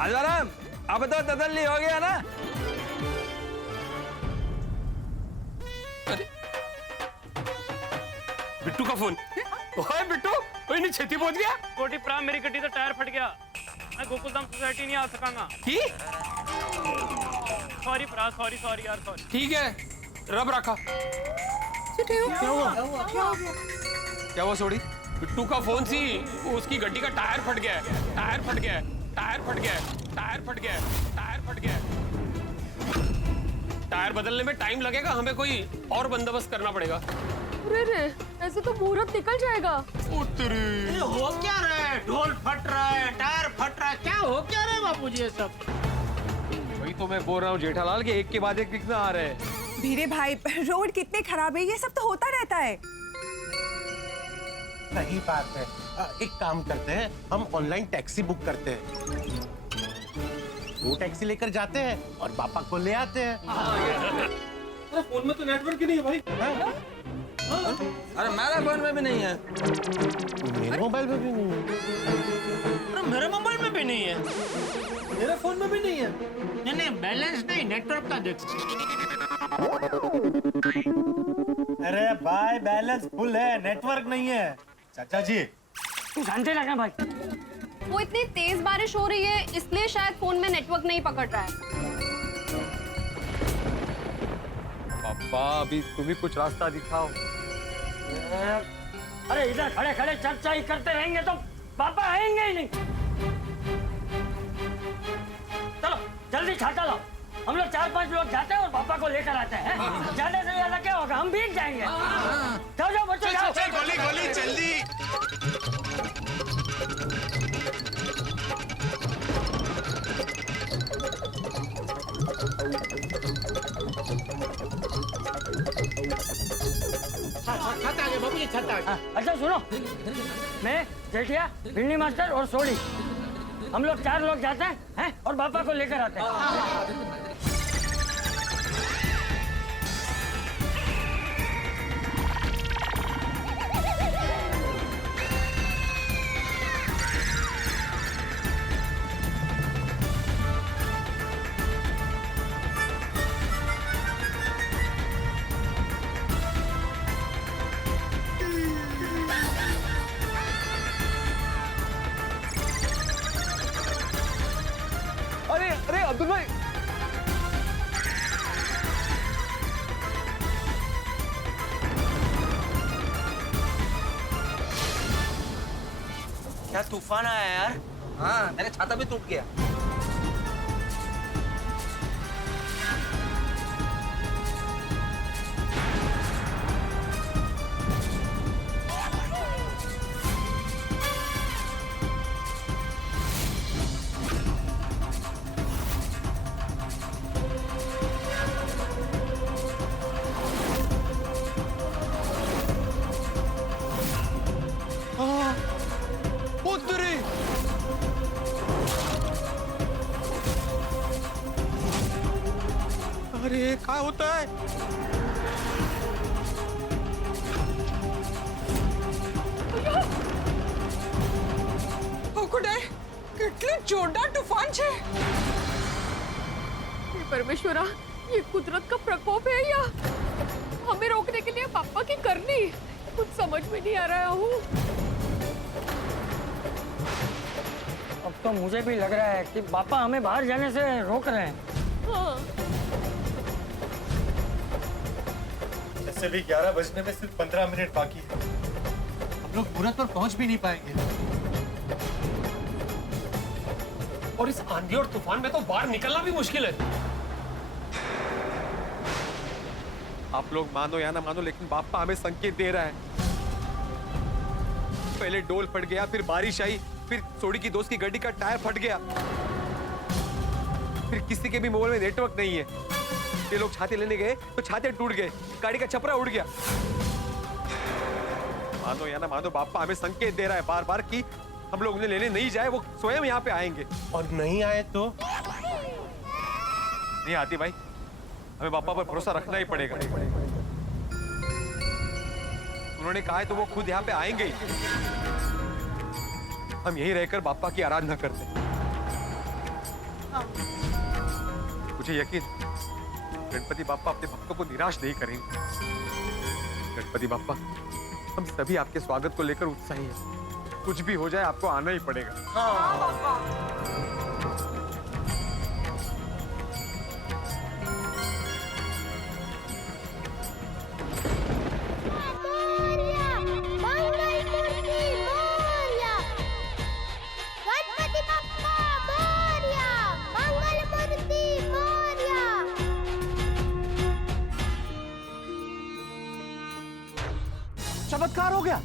हजाराम, अब तो तसल्ली हो गया ना? अरे बिट्टू का फोन। ओए बिट्टू, कोई नहीं छेती पहुंच गया? छोटी प्राम, मेरी गड्डी का टायर फट गया, मैं गोकुलधाम सोसाइटी नहीं आ सकांगा। सॉरी प्रा, सॉरी सॉरी यार, सॉरी। ठीक है, रब रखा। क्या हुआ सोड़ी? बिट्टू का फोन सी, उसकी गड्डी का टायर फट गया है, टायर फट गया है, टायर फट गया है, टायर फट गया है, टायर फट गया है। टायर बदलने में टाइम लगेगा, हमें कोई और बंदोबस्त करना पड़ेगा। अरे रे, ऐसे तो मुहूर्त निकल जाएगा। ये हो क्या रहा है? ढोल फट रहा है, टायर फट रहा है, क्या हो क्या रहा है बापूजी ये सब? वही तो मैं बोल रहा हूँ जेठालाल के एक के बाद एक विघ्न आ रहे हैं। भीरे भाई, रोड कितने खराब है, ये सब तो होता रहता है। सही बात है। एक काम करते हैं, हम ऑनलाइन टैक्सी बुक करते हैं, वो टैक्सी लेकर जाते हैं और पापा को ले आते हैं। अरे फोन में तो नेटवर्क ही नहीं है भाई। अरे मेरे फोन में भी नहीं है। मेरे मोबाइल में भी नहीं है। अरे मेरे मोबाइल में भी नहीं है, मेरे फोन में भी नहीं है। नहीं, बैलेंस नहीं, नेटवर्क का देख। अरे भाई बैलेंस फुल है, नेटवर्क नहीं है। चाचा जी तू शांति रखना भाई। वो इतनी तेज बारिश हो रही है इसलिए शायद फोन में नेटवर्क नहीं पकड़ रहा है। पापा अभी तुम ही कुछ रास्ता दिखाओ। अरे इधर खड़े खड़े चर्चा ही करते रहेंगे तो पापा आएंगे ही नहीं। चलो जल्दी छाता लाओ, हम लोग 4-5 लोग जाते हैं और पापा को लेकर आते हैं। ज्यादा से ज्यादा क्या होगा, हम भीग जाएंगे। जाओ जाओ बच्चों जाओ। चल गोली गोली जल्दी। छत आ गया बाबू, ये छत आ गया। अच्छा सुनो, मैं जेठिया, भिंडी मास्टर और सोडी, हम लोग 4 लोग जाते हैं और पापा को लेकर आते हैं। अरे अब्दुल भाई, क्या तूफान आया यार। हाँ, मेरा छाता भी टूट गया। अरे क्या होता है? कितने जोरदार तूफान छे। परमेश्वरा, ये कुदरत का प्रकोप है या हमें रोकने के लिए पापा की करनी? कुछ समझ में नहीं आ रहा हूँ। अब तो मुझे भी लग रहा है कि पापा हमें बाहर जाने से रोक रहे हैं। हाँ। जैसे भी 11 बजने में सिर्फ 15 मिनट बाकी है। हम लोग मुहूर्त पर पहुंच भी नहीं पाएंगे। और इस आंधी और तूफान में तो बाहर निकलना भी मुश्किल है। आप लोग मानो या ना मानो, लेकिन बापा हमें संकेत दे रहा है। पहले डोल फट गया, फिर बारिश आई, फिर सोडी की दोस्त की गाड़ी का टायर फट गया, फिर किसी के भी मोबाइल में नेटवर्क नहीं है। ये लोग छाते लेने गए तो छाते टूट गए, गाड़ी का छपरा उड़ गया। मानो या ना मानो, बापा हमें संकेत दे रहा है बार बार कि हम लोग उन्हें लेने नहीं जाए, वो स्वयं यहाँ पे आएंगे। और नहीं आए तो? नहीं आती भाई, हमें बापा पर भरोसा रखना ही पड़ेगा। उन्होंने कहा है तो वो खुद यहाँ पे आएंगे ही। हम यहीं रहकर बापा की आराधना करते हैं। मुझे यकीन, गणपति बापा अपने भक्तों को निराश नहीं करेंगे। गणपति बापा, हम सभी आपके स्वागत को लेकर उत्साही हैं। कुछ भी हो जाए, आपको आना ही पड़ेगा। चमत्कार हो गया।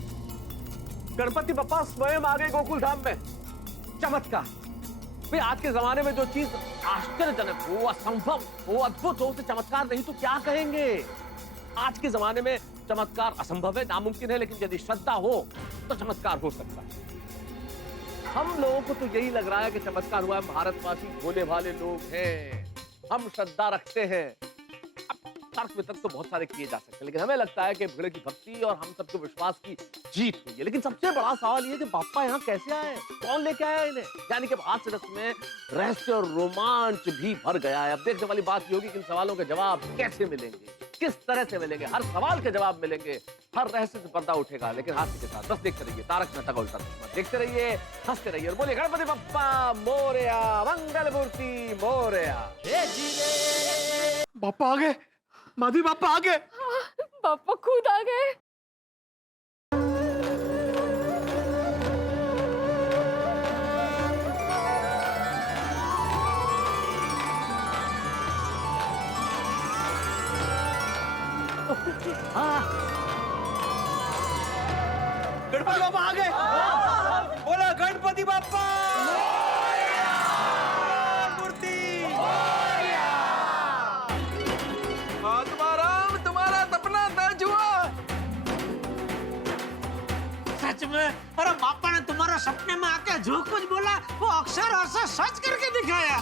गणपति बप्पा स्वयं आ गए गोकुल धाम में। चमत्कार। भाई आज के जमाने में जो चीज आश्चर्यजनक हो, असंभव हो, अद्भुत हो, उसे चमत्कार नहीं तो क्या कहेंगे। आज के जमाने में चमत्कार असंभव है, नामुमकिन है, लेकिन यदि श्रद्धा हो तो चमत्कार हो सकता है। हम लोगों को तो यही लग रहा है कि चमत्कार हुआ है। भारतवासी भोले भाले लोग हैं, हम श्रद्धा रखते हैं। तर्क वितर्क तो बहुत सारे किए जा सकते हैं, लेकिन हमें लगता है कि भीड़ की भक्ति और हम सबके विश्वास की जीत हुई है। लेकिन सबसे बड़ा सवाल ये है कि बापा यहाँ कैसे आए, कौन लेके आया इन्हें? यानी कि आज से रस्म में रहस्य और रोमांच भी भर गया है। अब देखने वाली बात ये होगी कि इन सवालों के जवाब कैसे मिलेंगे, किस तरह से मिलेंगे। हर सवाल के जवाब मिलेंगे, हर रहस्य से पर्दा उठेगा। लेकिन हास्य के साथ बस देखते रहिए तारक मेहता का उल्टा चश्मा, देखते रहिए, हंसते रहिए और बोलिए गणपति बप्पा मोरया, मंगल मूर्ति मोरया। बापा आ गए, माधवी बापा आ गए। पापा खुद आ गए। गणपति बापा आ गए। बोला गणपति बापा आत्माराम, तुम्हारा सपना सच हुआ। में। अरे पापा ने तुम्हारे सपने में आके जो कुछ बोला वो अक्षर से सच करके दिखाया।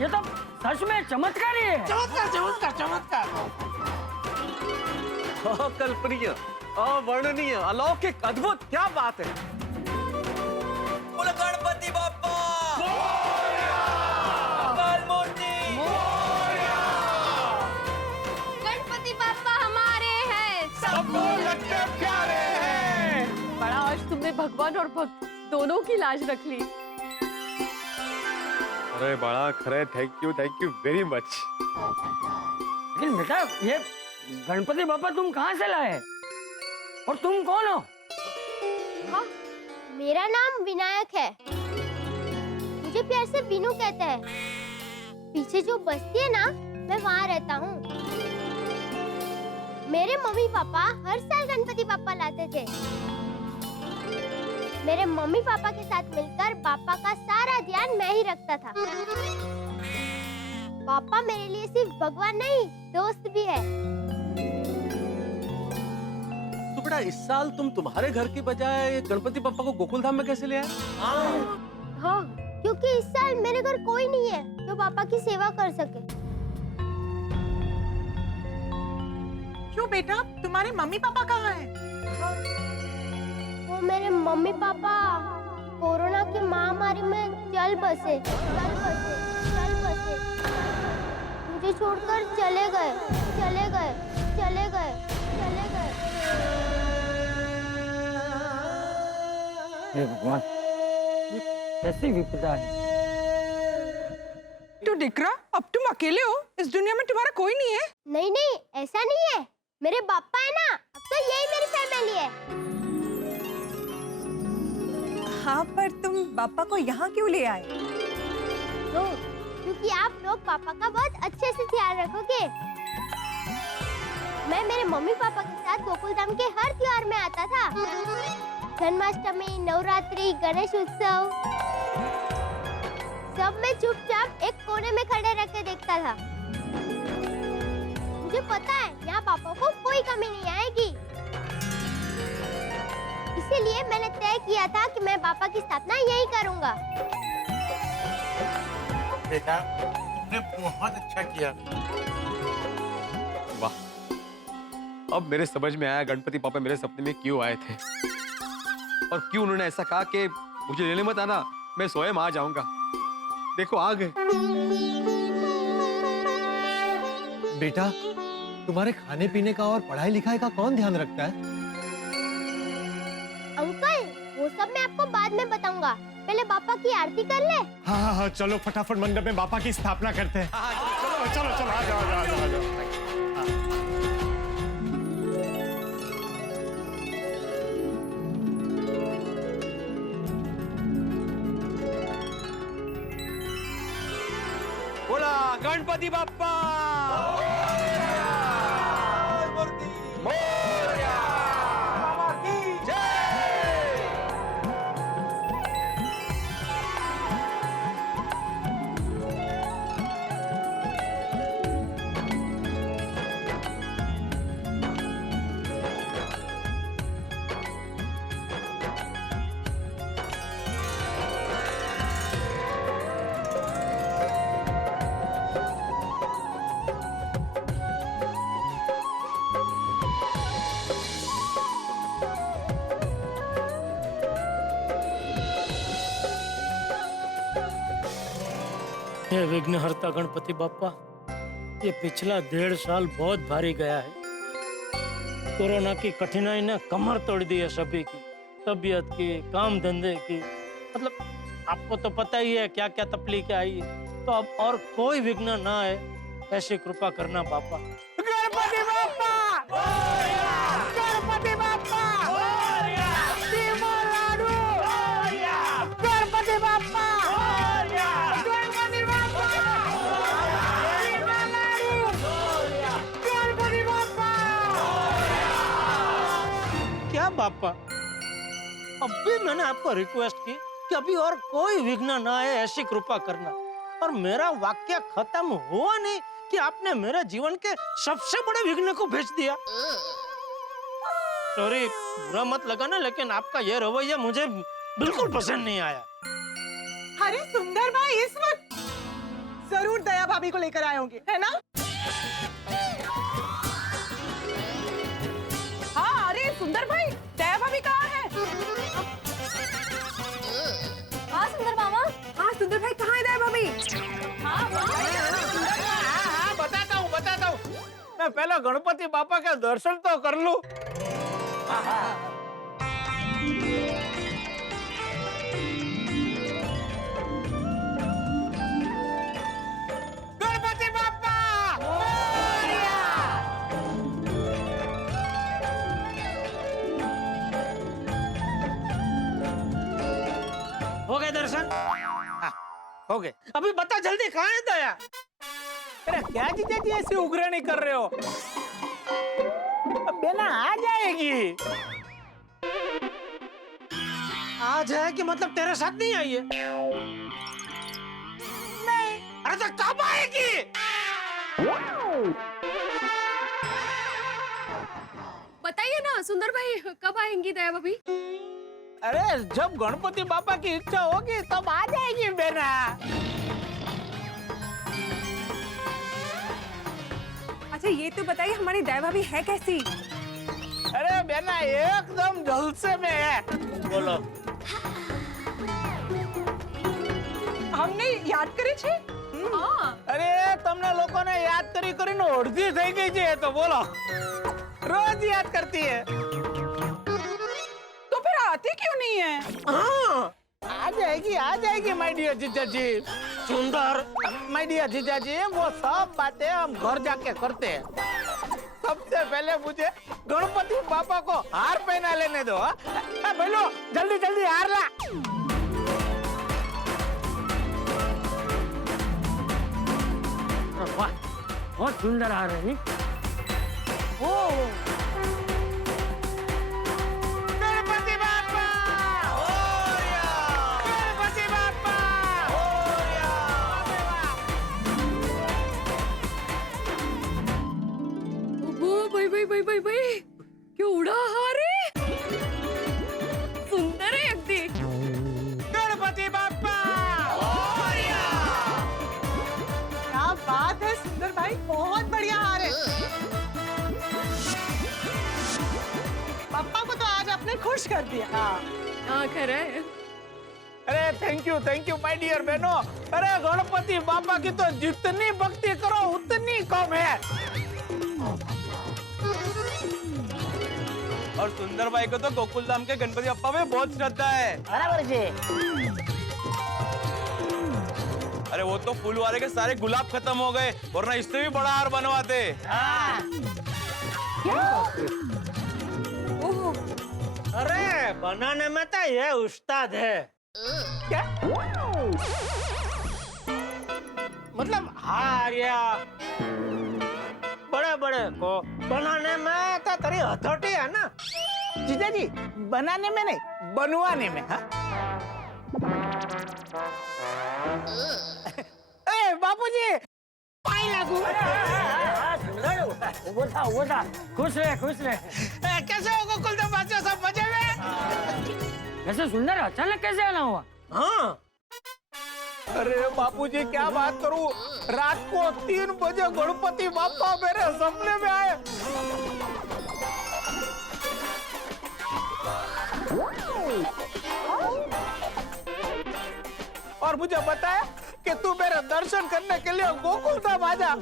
ये तो सच में चमत्कार ही है। चमत्कार चमत्कार चमत्कार। अकल्पनीय, अवर्णनीय, अलौकिक, अद्भुत, क्या बात है। बोलो गणपति बाप्पा गणपति बाप्पा हमारे हैं, सबको लगते प्यारे हैं। बड़ा आज तुमने भगवान और भक्त दोनों की लाज रख ली। अरे बड़ा खरे, थैंक यू वेरी मच। लेकिन बेटा ये गणपति बाप्पा तुम कहाँ से लाए और तुम कौन हो? हाँ, मेरा नाम विनायक है, मुझे प्यार से विनू कहते हैं। पीछे जो बस्ती है ना, मैं वहाँ रहता हूँ। मेरे मम्मी पापा हर साल गणपति बाप्पा लाते थे। मेरे मम्मी पापा के साथ मिलकर बाप्पा का सारा ध्यान मैं ही रखता था। पापा मेरे लिए सिर्फ भगवान नहीं, दोस्त भी है। तो बेटा इस साल तुम तुम्हारे घर की बजाय गणपति बप्पा को गोकुल धाम में कैसे ले आए? हाँ, क्योंकि इस साल मेरे घर कोई नहीं है जो पापा की सेवा कर सके। क्यों बेटा, तुम्हारे मम्मी पापा कहाँ हैं? वो मेरे मम्मी पापा कोरोना की महामारी में चल बसे। मुझे छोड़कर चले गए। हे भगवान, ये कैसी विपदा है। तो दिकरा, अब तुम अकेले हो, इस दुनिया में तुम्हारा कोई नहीं है? नहीं, ऐसा नहीं है। मेरे पापा है ना, अब तो यही मेरी फैमिली है। हाँ, पर तुम पापा को यहाँ क्यों ले आए? तो क्योंकि आप लोग पापा का बहुत अच्छे से ख्याल रखोगे। मैं मेरे मम्मी पापा के साथ गोकुल धाम के हर त्योहार में आता था। जन्माष्टमी, नवरात्रि, गणेश उत्सव, सब में चुपचाप एक कोने में खड़े रह के देखता था। मुझे पता है यहाँ पापा को कोई कमी नहीं आएगी। इसीलिए मैंने तय किया था कि मैं पापा की स्थापना यही करूँगा। बेटा, तुमने बहुत अच्छा किया। वाह, अब मेरे समझ में आया गणपति पापा मेरे सपने में क्यों आए थे और क्यों उन्होंने ऐसा कहा कि मुझे लेने मत आना, मैं स्वयं आ जाऊंगा। देखो आ गए। बेटा, तुम्हारे खाने पीने का और पढ़ाई लिखाई का कौन ध्यान रखता है? अंकल, वो सब मैं आपको बाद में बताऊंगा। पहले पापा की आरती कर ले। हाँ, चलो फटाफट मंडप में बापा की स्थापना करते हैं। चलो आ जाओ। बोला गणपति बाप्पा हे विघ्नहर्ता गणपति बाप्पा, ये पिछला 1.5 साल बहुत भारी गया है। कोरोना की कठिनाई ने कमर तोड़ दी है सभी की, तबीयत की, काम धंधे की। मतलब आपको तो पता ही है क्या क्या तकलीफें आई है। तो अब और कोई विघ्न ना आए, ऐसी कृपा करना बापा। गणपति बाप्पा, गणपति बाप्पा, गणपति बाप्पा, क्या बापा, अब भी मैंने आपको रिक्वेस्ट की कि अभी और कोई विघ्न ना आए, ऐसी कृपा करना। और मेरा वाक्य खत्म हुआ नहीं कि आपने मेरे जीवन के सबसे बड़े विघ्न को भेज दिया। सॉरी, बुरा मत लगाना, लेकिन आपका ये रवैया मुझे बिल्कुल पसंद नहीं आया। अरे सुंदर भाई इस वक्त जरूर दया भाभी को लेकर आए होंगे, है ना? हाँ, अरे सुंदर भाई, दया भाभी कहाँ है? हाँ सुंदर मामा। हाँ सुंदर भाई, कहाँ है दया भाभी? हाँ, बताता हूँ। मैं पहले गणपति बापा के दर्शन तो कर लूं। गणपति बापा हो गए दर्शन? हाँ, हो गए। अभी बता जल्दी, कहाँ है दया? अरे क्या जीजा जी ऐसी उग्रणी कर रहे हो? अब बेना आ जाएगी। आ जाएगी मतलब तेरे साथ नहीं आई है? नहीं। अरे तो कब आएगी? बताइए ना सुंदर भाई, कब आएंगी दया भाभी? अरे जब गणपति बापा की इच्छा होगी तब आ जाएगी बेना। अच्छा ये तो बताइए, हमारी दया भाभी है कैसी? अरे बेना एकदम जलसे में है। बोलो। हमने याद करे छे? अरे तुमने लोगों ने याद करी કરીને अड़धी થઈ ગઈ છે तो बोलो, रोज याद करती है। तो फिर आती क्यों नहीं है? हाँ, आ जाएगी माय डियर जीजा जी। सुंदर माय डियर जीजा जी, वो सब बातें हम घर जाके करते हैं। सबसे पहले मुझे गणपति बापा को हार पहना लेने दो। बोलो जल्दी जल्दी हार ला। वाह, बहुत सुंदर आ रही। गणपति बापा गणपति बापा भाई, क्यों उड़ा हार है? सुंदर है अगदी। गणपति बापा क्या बात है सुंदर भाई, बहुत बढ़िया हार है। पापा को तो आज आपने खुश कर दिया। हाँ खरा है। अरे थैंक यू माय डियर बहनों। अरे गणपति बापा की तो जितनी भक्ति करो उतनी कम है। और सुंदर भाई को तो गोकुल धाम के गणपति बप्पा में बहुत श्रद्धा है। बराबर जी। अरे वो तो फूल वाले के सारे गुलाब खत्म हो गए, वरना इससे भी बड़ा हार बनवाते। अरे बनाने में तो ये उस्ताद है। क्या? मतलब हार या बड़े बड़े को बनाने में तो तेरी हथौड़ी है ना। जीजा जी बनाने में नहीं, बनवाने में। हाँ? ए बापूजी पाई लागू। वो था खुश रहे। कैसे हो गोकुल धाम वासियों, सब मजे में? वैसे सुंदर अचानक कैसे आना हुआ? हाँ। अरे बापूजी क्या बात करूं, रात को 3 बजे गणपति बापा मेरे सपने में आए। और मुझे बताया कि तू मेरे दर्शन करने के लिए गोकुल धाम आ जा।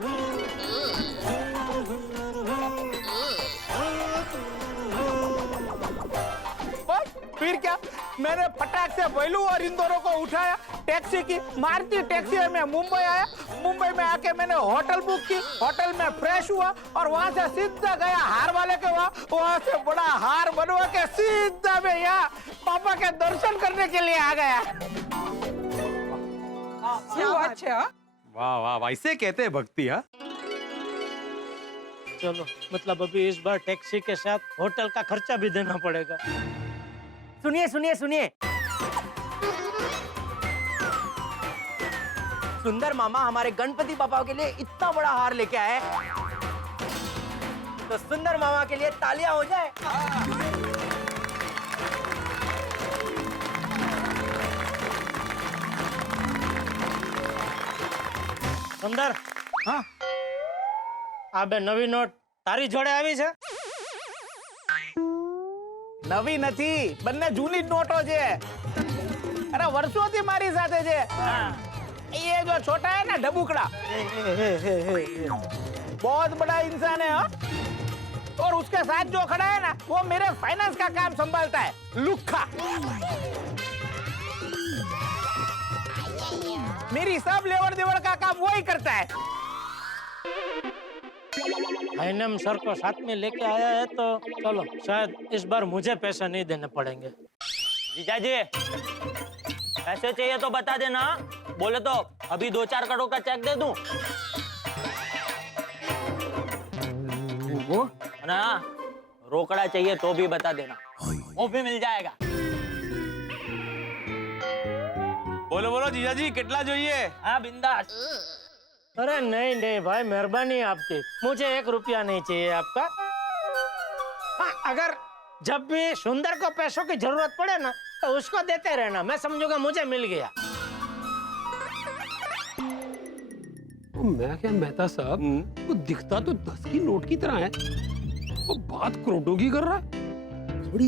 बस फिर क्या, मैंने फटाक से बैलू और इन दोनों को उठाया, टैक्सी की, मारुति टैक्सी में मैं मुंबई आया। मुंबई में आके मैंने होटल बुक की, होटल में फ्रेश हुआ और वहां से सीधा गया हार वाले के वहां से बड़ा हार बनवा के सीधा मैं यहाँ पापा के दर्शन करने के लिए आ गया। अच्छा, वाह वाह, वैसे कहते हैं भक्ति। हाँ चलो, मतलब अभी इस बार टैक्सी के साथ होटल का खर्चा भी देना पड़ेगा। सुनिए। सुंदर मामा हमारे गणपति पापा के लिए इतना बड़ा हार लेके आए, तो सुंदर मामा के लिए तालियां हो जाए। સુંદર હા આ બે નવી નોટ તારી જોડે આવી છે નવી નથી બંને જૂની જ નોટો છે અરે વર્ષોથી મારી સાથે છે ये जो छोटा है ना डबुकड़ा बहुत बड़ा इंसान है और उसके साथ जो खड़ा है ना वो मेरे फाइनेंस का काम संभालता है लुक्खा मेरी सब लेवड़ देवड़ का काम वही करता है हैनम सर को साथ में लेके आया है तो चलो शायद इस बार मुझे पैसे नहीं देने पड़ेंगे जीजा जी पैसे चाहिए तो बता देना बोले तो अभी 2-4 करोड़ का चेक दे दूं ना रोकड़ा चाहिए तो भी बता देना वो भी मिल जाएगा बोलो बोलो जीजा जी कितना चाहिए हाँ बिंदास अरे नहीं नहीं भाई मेहरबानी आपकी मुझे 1 रुपया नहीं चाहिए आपका हाँ अगर जब भी सुंदर को पैसों की जरूरत पड़े ना तो उसको देते रहना मैं समझूंगा मुझे मिल गया मैं क्या मेहता साहब वो दिखता तो 10 की नोट की तरह है वो बात करोड़ों की कर रहा है थोड़ी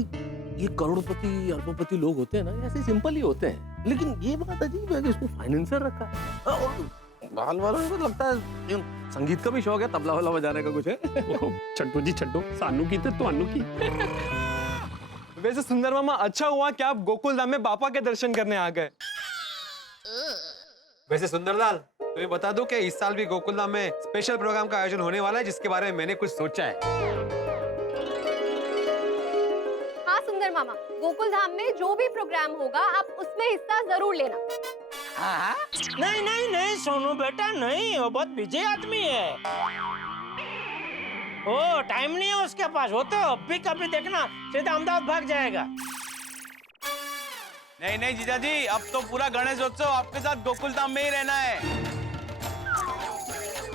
ये करोड़पति अरबपति लोग होते हैं ना ऐसे सिंपल ही होते हैं लेकिन ये बात अजीब है कि इसको फाइनेंसर रखा है और बाल वालों को लगता है संगीत का भी शौक है तबला वाला बजाने का कुछ है छट्टू जी छट्टू सानू की तो अनु की वैसे सुंदर मामा अच्छा हुआ कि आप गोकुल धाम में बापा के दर्शन करने आ गए वैसे सुंदरलाल तुम्हें बता दूं कि इस साल भी गोकुल धाम में स्पेशल प्रोग्राम का आयोजन होने वाला है जिसके बारे में मैंने कुछ सोचा है हाँ सुंदर मामा गोकुल धाम में जो भी प्रोग्राम होगा आप उसमें हिस्सा जरूर लेना हाँ नहीं नहीं नहीं सोनू बेटा नहीं वो बहुत बिजी आदमी है ओ टाइम नहीं है उसके पास वो तो अभी कभी देखना सीधा अहमदाबाद भाग जाएगा नहीं नहीं जीजा जी अब तो पूरा गणेशोत्सव आपके साथ गोकुल धाम में ही रहना है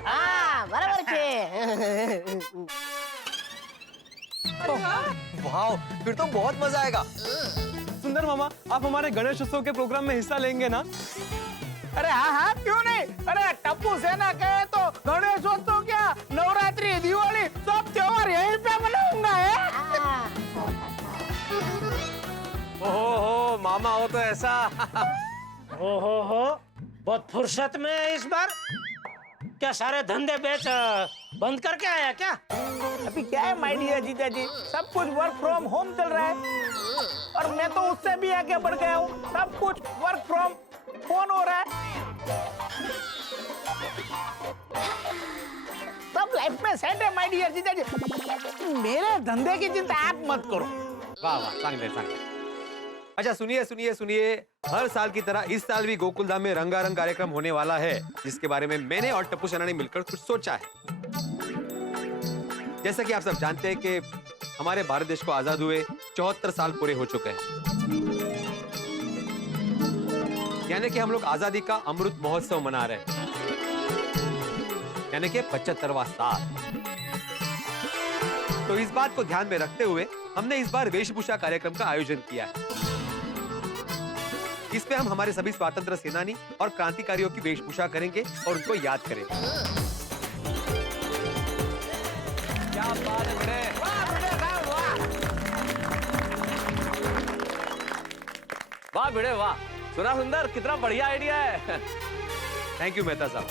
हाँ बराबर छे वाह फिर तो बहुत मजा आएगा सुंदर मामा आप हमारे गणेश उत्सव के प्रोग्राम में हिस्सा लेंगे ना अरे हाँ हाँ क्यों नहीं अरे टप्पू सेना कहे तो गणेशोत्सव क्या नवरात्रि दिवाली सब त्योहार यहीं पे मनाऊंगा ओहो मामा हो तो ऐसा ओहो बहुत फुर्सत में है इस बार क्या सारे धंधे बेच बंद करके आया क्या अभी क्या है माय डियर जीजा जी सब कुछ वर्क फ्रॉम होम चल रहा है और मैं तो उससे भी आगे बढ़ गया हूँ सब कुछ वर्क फ्रॉम फोन हो रहा है सब लाइफ में सेट है माय डियर जीजा जी मेरे धंधे की चिंता आप मत करो वाह वाह चांगले चांगले अच्छा सुनिए सुनिए सुनिए हर साल की तरह इस साल भी गोकुल धाम में रंगारंग कार्यक्रम होने वाला है जिसके बारे में मैंने और टप्पू सेना ने मिलकर कुछ सोचा है जैसा कि आप सब जानते हैं कि हमारे भारत देश को आजाद हुए 74 साल पूरे हो चुके हैं यानी कि हम लोग आजादी का अमृत महोत्सव मना रहे हैं यानी कि 75वां साल तो इस बात को ध्यान में रखते हुए हमने इस बार वेशभूषा कार्यक्रम का आयोजन किया है इसमें हम हमारे सभी स्वतंत्र सेनानी और क्रांतिकारियों की वेशभूषा करेंगे और उनको याद करेंगे क्या बात है वाह भिड़े वाह सुना सुंदर कितना बढ़िया आइडिया है थैंक यू मेहता साहब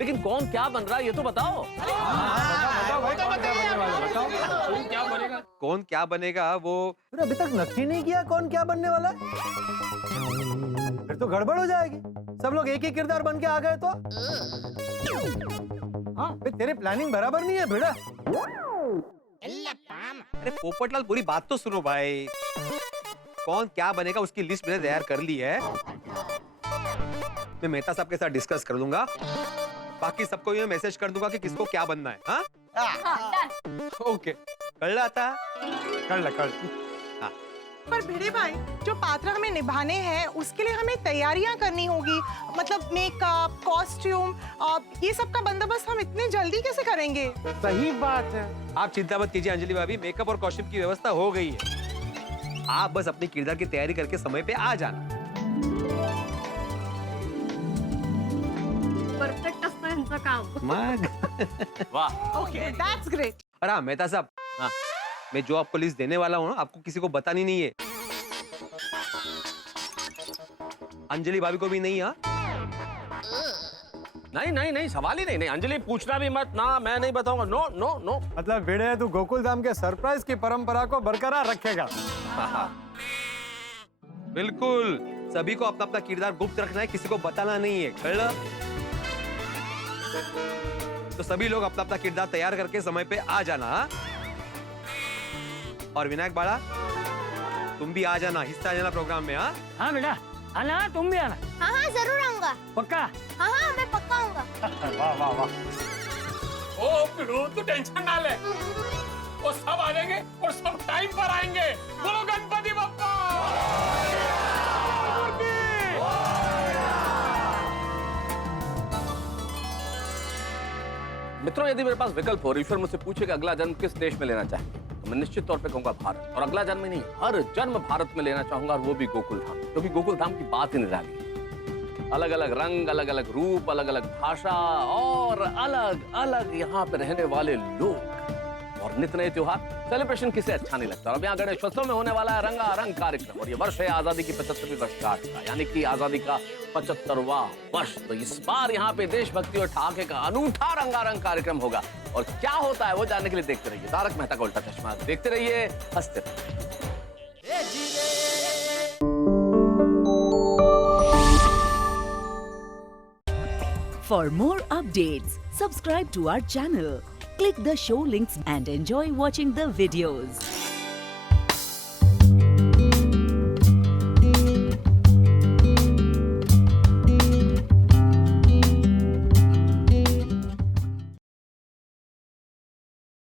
लेकिन कौन क्या बन रहा है ये तो बताओ कौन क्या बनेगा वो अभी तक नक्की नहीं किया कौन क्या बनने वाला है फिर तो गड़बड़ हो जाएगी सब लोग एक ही किरदार बन के आ गए तो हाँ तेरी प्लानिंग बराबर नहीं है भिड़ा अरे पोपटलाल पूरी बात तो सुनो भाई कौन क्या बनेगा उसकी लिस्ट मैंने तैयार कर ली है मैं मेहता साहब के साथ डिस्कस कर लूंगा बाकी सबको ये मैसेज कर दूंगा कि किसको क्या बनना है हाँ ओके कर लाता कर हाँ पर भिड़े भाई जो पात्र हमें निभाने हैं उसके लिए हमें तैयारियां करनी होगी मतलब मेकअप कॉस्ट्यूम ये सब का बंदोबस्त हम इतने जल्दी कैसे करेंगे सही बात है आप चिंता मत कीजिए अंजलि भाभी मेकअप और कॉस्ट्यूम की व्यवस्था हो गई है आप बस अपनी किरदार की तैयारी करके समय पे आ जाना परफेक्ट त्यांचं काम. मग वाह. Okay that's great. अरे हाँ, मेहता साहब, हाँ, मैं जो आपको लिस्ट देने वाला हूँ ना, आपको किसी को बतानी नहीं है. अंजलि भाभी को भी नहीं. हाँ, नहीं नहीं नहीं, सवाल ही नहीं. नहीं अंजलि, पूछना भी मत ना, मैं नहीं बताऊंगा. No no no. मतलब भिड़े तू गोकुल धाम के सरप्राइज की परंपरा को बरकरार रखेगा. बिल्कुल. सभी को अपना अपना किरदार गुप्त रखना है, किसी को बताना नहीं है. कळलं? तो सभी लोग अपना अपना किरदार तैयार करके समय पे आ जाना. हाँ? और विनायक बाड़ा, तुम भी आ जाना, हिस्सा लेना प्रोग्राम में. हाँ हाँ बेटा, आना, तुम भी आना. हाँ हाँ जरूर आऊंगा. पक्का? हाँ हाँ मैं पक्का आऊंगा. वाह वाह वाह. ओ पिरू, तू टेंशन ना ले, वो सब आ जाएंगे और सब टाइम पर आएंगे. बोलो गणपति बप्पा. मित्रों, यदि मेरे पास विकल्प हो, ईश्वर मुझसे पूछे कि अगला जन्म किस देश में लेना चाहेंगे, तो मैं निश्चित तौर पे कहूंगा भारत. और अगला जन्म ही नहीं, हर जन्म भारत में लेना चाहूंगा, और वो भी गोकुल धाम. क्योंकि गोकुल धाम की बात ही निराली. अलग अलग रंग, अलग अलग रूप, अलग अलग भाषा और अलग अलग यहाँ पे रहने वाले लोग और नित नए त्योहार. सेलिब्रेशन किसे अच्छा नहीं लगता. और अब यहाँ गणेशोत्सव में होने वाला है रंगारंग कार्यक्रम. और ये वर्ष है आजादी की 75वीं वर्षगांठ का, यानी कि आजादी का 75वां वर्ष. तो इस बार यहाँ पे देशभक्ति और ठहाके का अनूठा रंगारंग कार्यक्रम होगा. और क्या होता है वो जानने के लिए देखते रहिए तारक मेहता का उल्टा चश्मा. देखते रहिए, हंसते रहिए. For more updates, subscribe to our channel, click the show links and enjoy watching the videos.